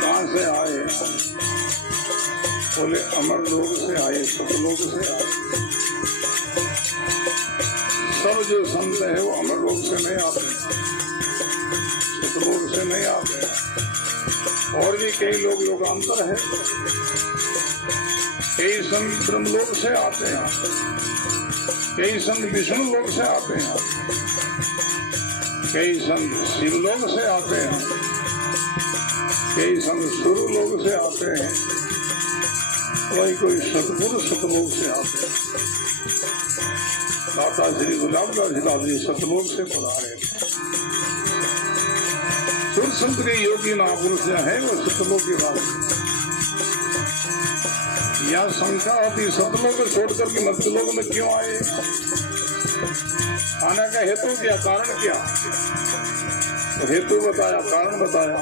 कहाँ से आए? बोले अमर लोक से आए, सतलोक से आए। सब जो संत है वो अमर लोक से नहीं आते, सतलोक से नहीं आते। और भी कई लोग लोकांतर है, कई संत ब्रह्मलोक से आते हैं, कई संत विष्णु लोक से आते हैं, कई संत शिवलोक से आते हैं, कई संत सुर लोक से आते हैं, कोई सतपुरुष सतलोक से आते हैं। दाता श्री गुलाबदास जी सतलोक से पधारे। सुर संत के योगी महापुरुष है वो सतलोक की बात। यहाँ शंका होती सतलोक को छोड़कर के मध्यलोक में क्यों आए? आने का हेतु क्या, कारण क्या? तो हेतु बताया, कारण बताया।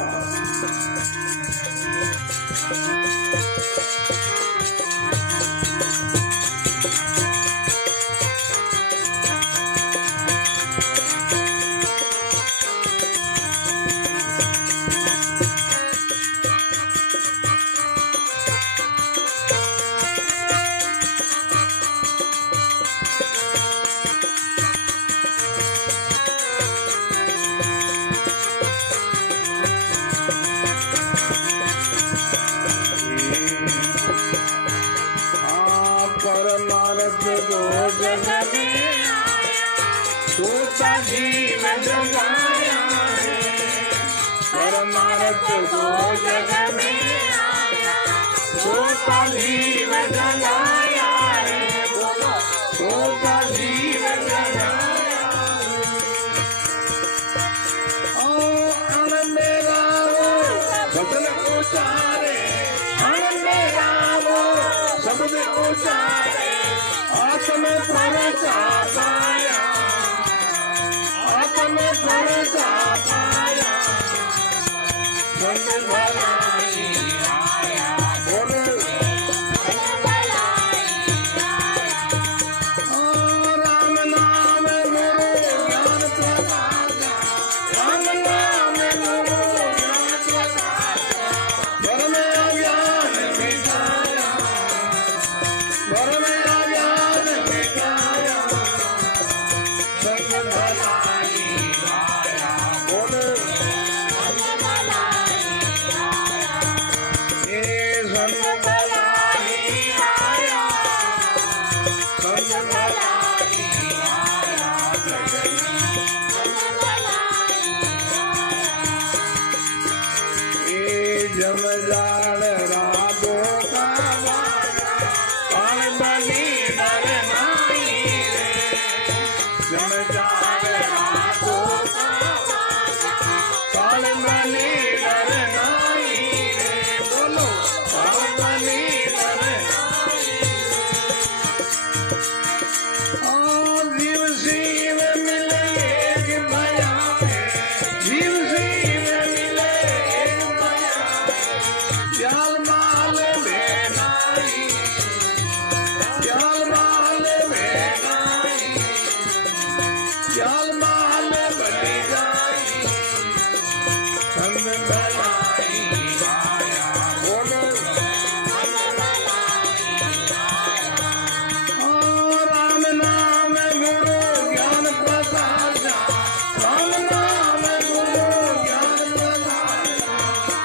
जीवन जगाया है, परमार्थ को जग में आया, सोता जीवन जगाया है, बोलो सोता जीवन जगाया है। आनंद मेरा वो वचन उचारे, आनंद मेरा वो शब्द उचारे, आत्म प्रचाराया, आत्म प्रचाराया, संत भलाई आया, बोलो संत भलाई आया। राम नाम गुरु ज्ञान प्रकाशा, राम नाम गुरु ज्ञान प्रकाशा, घर में अज्ञान मिटाया, घर में अज्ञान मिटाया, संत भलाई आया, बोलो संत भलाई आया, ये संत भलाई आया, संत भलाई आया, जगत संत भलाई आया। ये जमजान रातों का वादा, पान बनी डर नाई रे, जमजान रातों का वादा, पान बनी डर नाई रे, बोलो पान बनी डर नाई रे। जीव शिव मिले एक भया में, जीव शिव मिले एक भया में, जाल माल में नाई, जाल माल में नाई, जाल माल बनी जाई, संत भलाई आया, बोलो संत भलाई आया। राम नाम गुरु ज्ञान प्रकाशा, राम नाम गुरु ज्ञान प्रकाशा,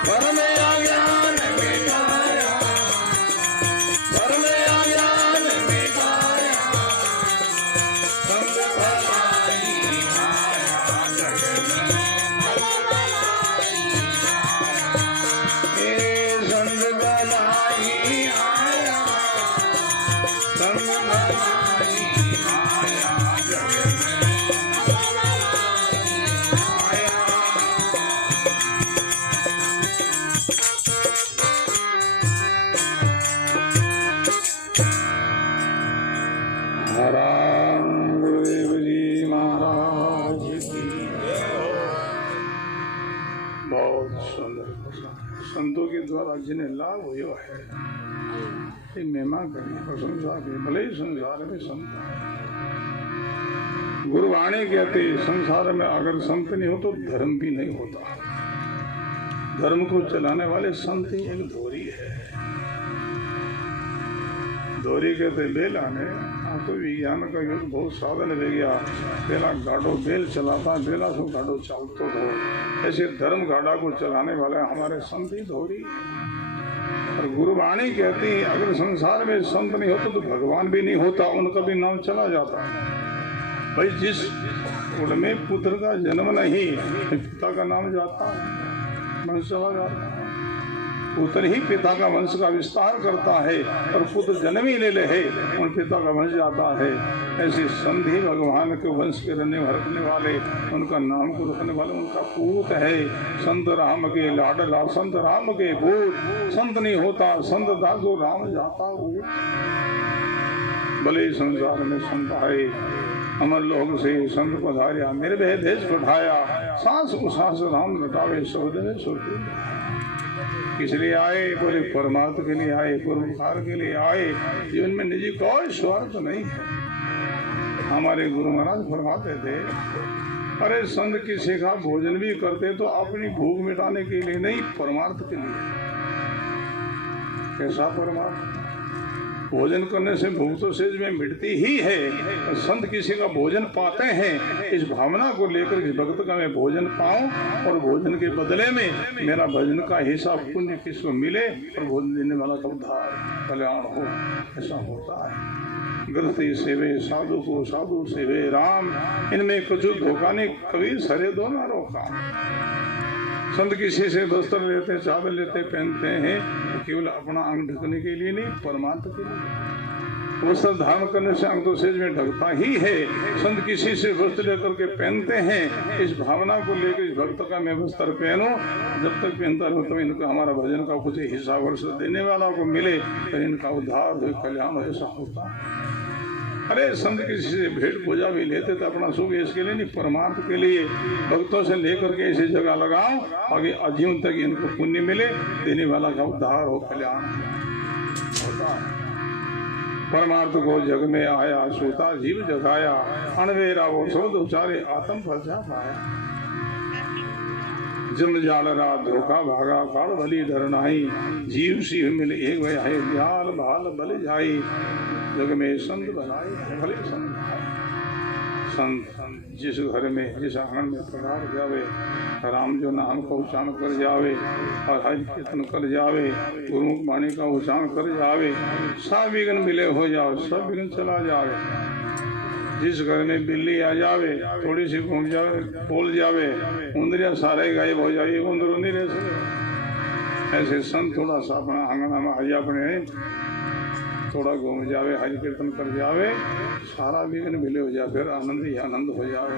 घर में अज्ञान मिटाया, घर में अज्ञान मिटाया, संत भलाई आया, जगत संत भलाई आया, ये संत भलाई आया, संत भलाई आया, जगत संत भलाई आया। राम गुरुदेव जी महाराज की बहुत सुंदर संतों के द्वारा जिन्हें लाभ हुआ है, ये महिमा करें, प्रशंसा करें। भले ही संसार में संत है, गुरुवाणी कहते संसार में अगर संत नहीं हो तो धर्म भी नहीं होता। धर्म को चलाने वाले संत ही एक धोरी है। धोरी कहते बेला ने, तो विज्ञान का युग बहुत साधन हो गया। पहला गाड़ो बेल चलाता, बेला से गाड़ो चलतो तो ऐसे धर्म गाड़ा को चलाने वाले हमारे संत ही धोरी। और गुरुवाणी कहती है अगर संसार में संत नहीं होता तो भगवान भी नहीं होता, उनका भी नाम चला जाता। भाई जिस कुल में पुत्र का जन्म नहीं, पिता का नाम जाता है, वंश चला जाता है। पुत्र ही पिता का वंश का विस्तार करता है और पुत्र जन्म ही ले है उन पिता का वंश जाता है। ऐसे संत ही भगवान के वंश के रखने वाले, उनका नाम को रखने वाले, उनका पूत है। संत राम के लाडला, संत राम के पूत। संत नहीं होता संत दासो राम जाता वो। भले संसार में संत आए, अमर लोग से संत पधारिया, मेरे भय देश पठाया, सांस को सांस राम लटावे, सौदे सोते। किस लिए आए? बोले परमात्मा के लिए आए, परोपकार के लिए आए। जीवन में निजी कोई स्वार्थ नहीं है। हमारे गुरु महाराज फरमाते थे, अरे संत किसी का भोजन भी करते तो अपनी भूख मिटाने के लिए नहीं, परमार्थ के लिए। कैसा परमार्थ? भोजन करने से भूख तो सेज में मिटती ही है। संत किसी का भोजन पाते हैं इस भावना को लेकर कि भक्त का मैं भोजन पाऊं और भोजन के बदले में मेरा भजन का हिसाब पुण्य किसको मिले और भोजन देने वाला का उद्धार कल्याण हो, ऐसा होता है। गृहस्थी सेवे साधु को, साधु सेवे राम, इनमें कुछ धोखा नहीं। कबीर सरे दो ना रोका। संत किसी से वस्त्र लेते, चावल लेते, पहनते हैं तो केवल अपना अंग ढकने के लिए नहीं, परमात्मा के लिए। वस्त्र धारण करने से अंग तो सेज में ढकता ही है। संत किसी से वस्त्र लेकर के पहनते हैं इस भावना को लेकर, इस भक्त का मैं वस्त्र पहनूं, जब तक पहनता रहूं तो इनका हमारा भजन का कुछ हिस्सा वर्ष देने वाला को मिले तो इनका उद्धार हो, कल्याण हो, ऐसा होता है। अरे संत किसी से भेंट पूजा भी लेते तो अपना सुख इसके लिए नहीं, परमार्थ के लिए। भक्तों से लेकर के ऐसी जगह लगाओ आगे आजीवन तक इनको पुण्य मिले, देने वाला का उद्धार हो, कल्याण होता है। परमार्थ को जग में आया, सोता जीव जगाया, अनवेरा वो शोध उचारे, आत्म फलसा पाया। जम जाल रात धोखा भागा, काल भली धरनाई, जीव शिव मिले एक भय है, जाल भाल बल जाई, जग में संत बनाए भले संत। संत जिस घर में, जिस आंगन में पधार जावे, राम जो नाम का उच्चारण कर जावे और हरि कीर्तन कर जावे, गुरुमुख वाणी का उच्चारण कर जावे, सब विघ्न मिले हो जाओ, सब विघ्न चला जावे। जिस घर में बिल्ली आ जावे, थोड़ी सी घूम जावे, बोल जावे, उंदरिया सारे गायब हो जाए, उंदर नहीं रह सके। ऐसे संत थोड़ा सा अपना आंगन में आ अपने थोड़ा घूम जावे, हरि कीर्तन कर जावे, सारा विघ्न मिले हो जाए, फिर आनंद ही आनंद हो जावे।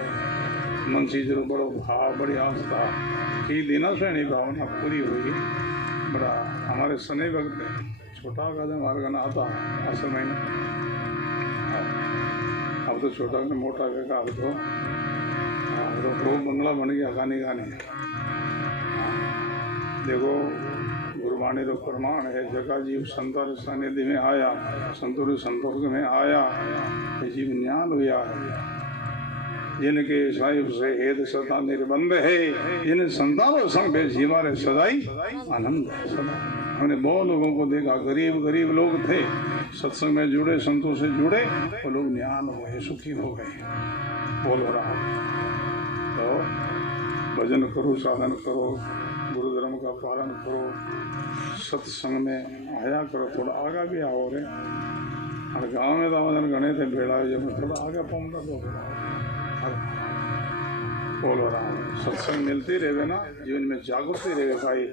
मन से जरूर बड़ो भाव, बड़ी आस्था की दिना श्रेणी भावना पूरी हुई। बड़ा हमारे सने वक्त छोटा कदम हमारे गाना आता असल महीने, अब तो छोटा ने मोटा का, अब तो बंगला बन गया गाने गाने। देखो गुरुवाणी रो प्रमाण है, जगह जीव संतर सानिध्य में आया, संतुर संपर्क में आया, जीव ज्ञान हुआ है। जिनके साहिब से हेद सदा निर्बंध है, जिन संतानों संग जीवा रे सदाई आनंद है सदा। हमने बहुत लोगों को देखा, गरीब गरीब लोग थे, सत्संग में जुड़े, संतों से जुड़े, वो लोग ज्ञान हो गए, सुखी हो गए। बोल रहा तो भजन करो, साधन करो, गुरु धर्म का पालन करो, सत्संग में आया करो, थोड़ा आगे भी आओ रे। और गाँव में तो वजन गणे थे भेड़ा, जब मैं थोड़ा आगे पहुँचा तो बोलो राम। सत्संग मिलती रहे ना, जीवन में जागृति रहे भाई।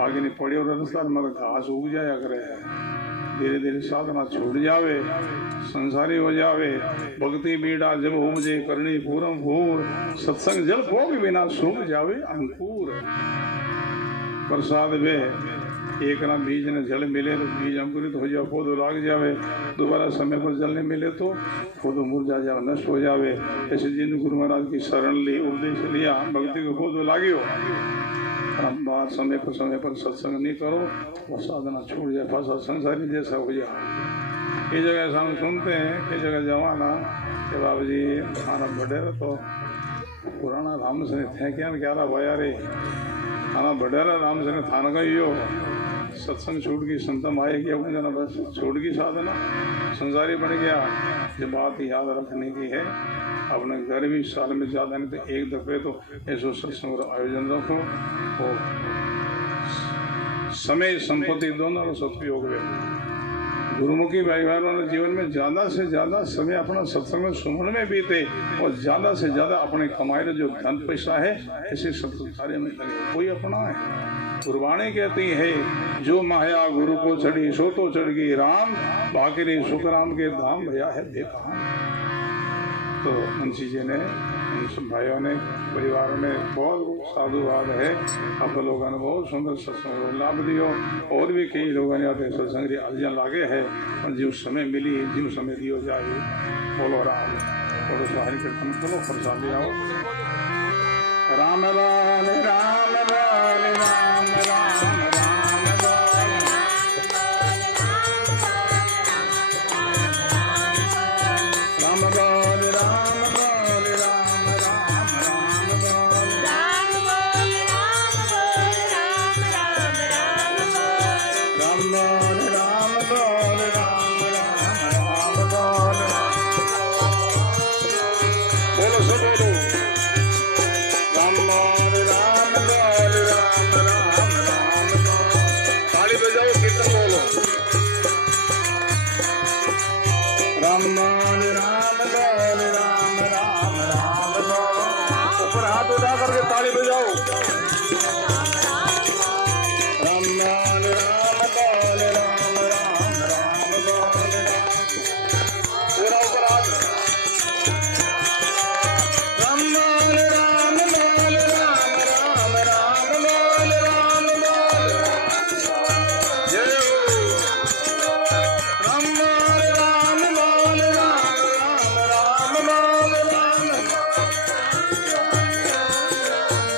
आगे नहीं पड़ी और रास्ता मगर घास उग जाया करे, धीरे धीरे साधना छूट जावे, संसारी हो जावे। भक्ति बीड़ा जब उपजे करनी पूरम भूर, सत्संग जल भोग बिना सूख जावे अंकुर। प्रसाद वे एक ना बीज ने जल मिले तो बीज अंकुरित हो जाए, पौधो लाग जावे, दोबारा समय पर जल नहीं मिले तो पौधो मुरझा जाए, नष्ट हो जावे। ऐसे जिन गुरु महाराज की शरण ली, उपदेश लिया, भक्ति को पौधो लागियो, बात समय पर सत्संग नहीं करो, वो साधना छूट जाए, फंसा संसारी जैसा हो जाए। ये जगह हम सुनते हैं कि जगह जवाना कि बाबू जी खाना बढ़े तो पुराना राम से थे क्या भाया रे खाना बढ़े राम से थाना का ही हो सत्संग छूट की संतम आएगी अपने जना बस छूट की साधना संसारी बन गया। ये बात याद रखने की है। अपने घर भी साल में ज़्यादा नहीं तो एक दफे तो ऐसा सत्संग का आयोजन रखो और समय संपत्ति दोनों का सदुपयोग है। गुरुमुखी भाई बहनों ने जीवन में ज़्यादा से ज़्यादा समय अपना सत्संग में सुमन में बीते और ज़्यादा से ज़्यादा अपने कमाए जो धन पैसा है इसी सत्संग कार्य में लगे। कोई अपना है गुरबाणी कहती है जो माया गुरु को चढ़ी सो तो चढ़ गई राम बाकी सुखराम के धाम भया है बेकाम। तो मुंशी जी ने उन सब भाइयों ने परिवार में बहुत साधुवाद है। आप लोगों ने बहुत सुंदर सत्संग लाभ दियो और भी कई लोगों ने आते सत्संग अर्जियाँ लागे है और जो समय मिली जो समय दियो जाए बोलो राम बोलो स्वाहरी कीर्तन बोलो फरसा ले आओ राम लाल राम लाल राम राम राम राम लाल राम लाल राम राम राम राम लाल राम लाल राम राम राम बोलो सब बोलो राम लाल राम लाल राम राम राम ताली बजाओ कीर्तन बोलो राम लाल राम लाल राम राम राम ऊपर हाथ उठा करके ताली बजाओ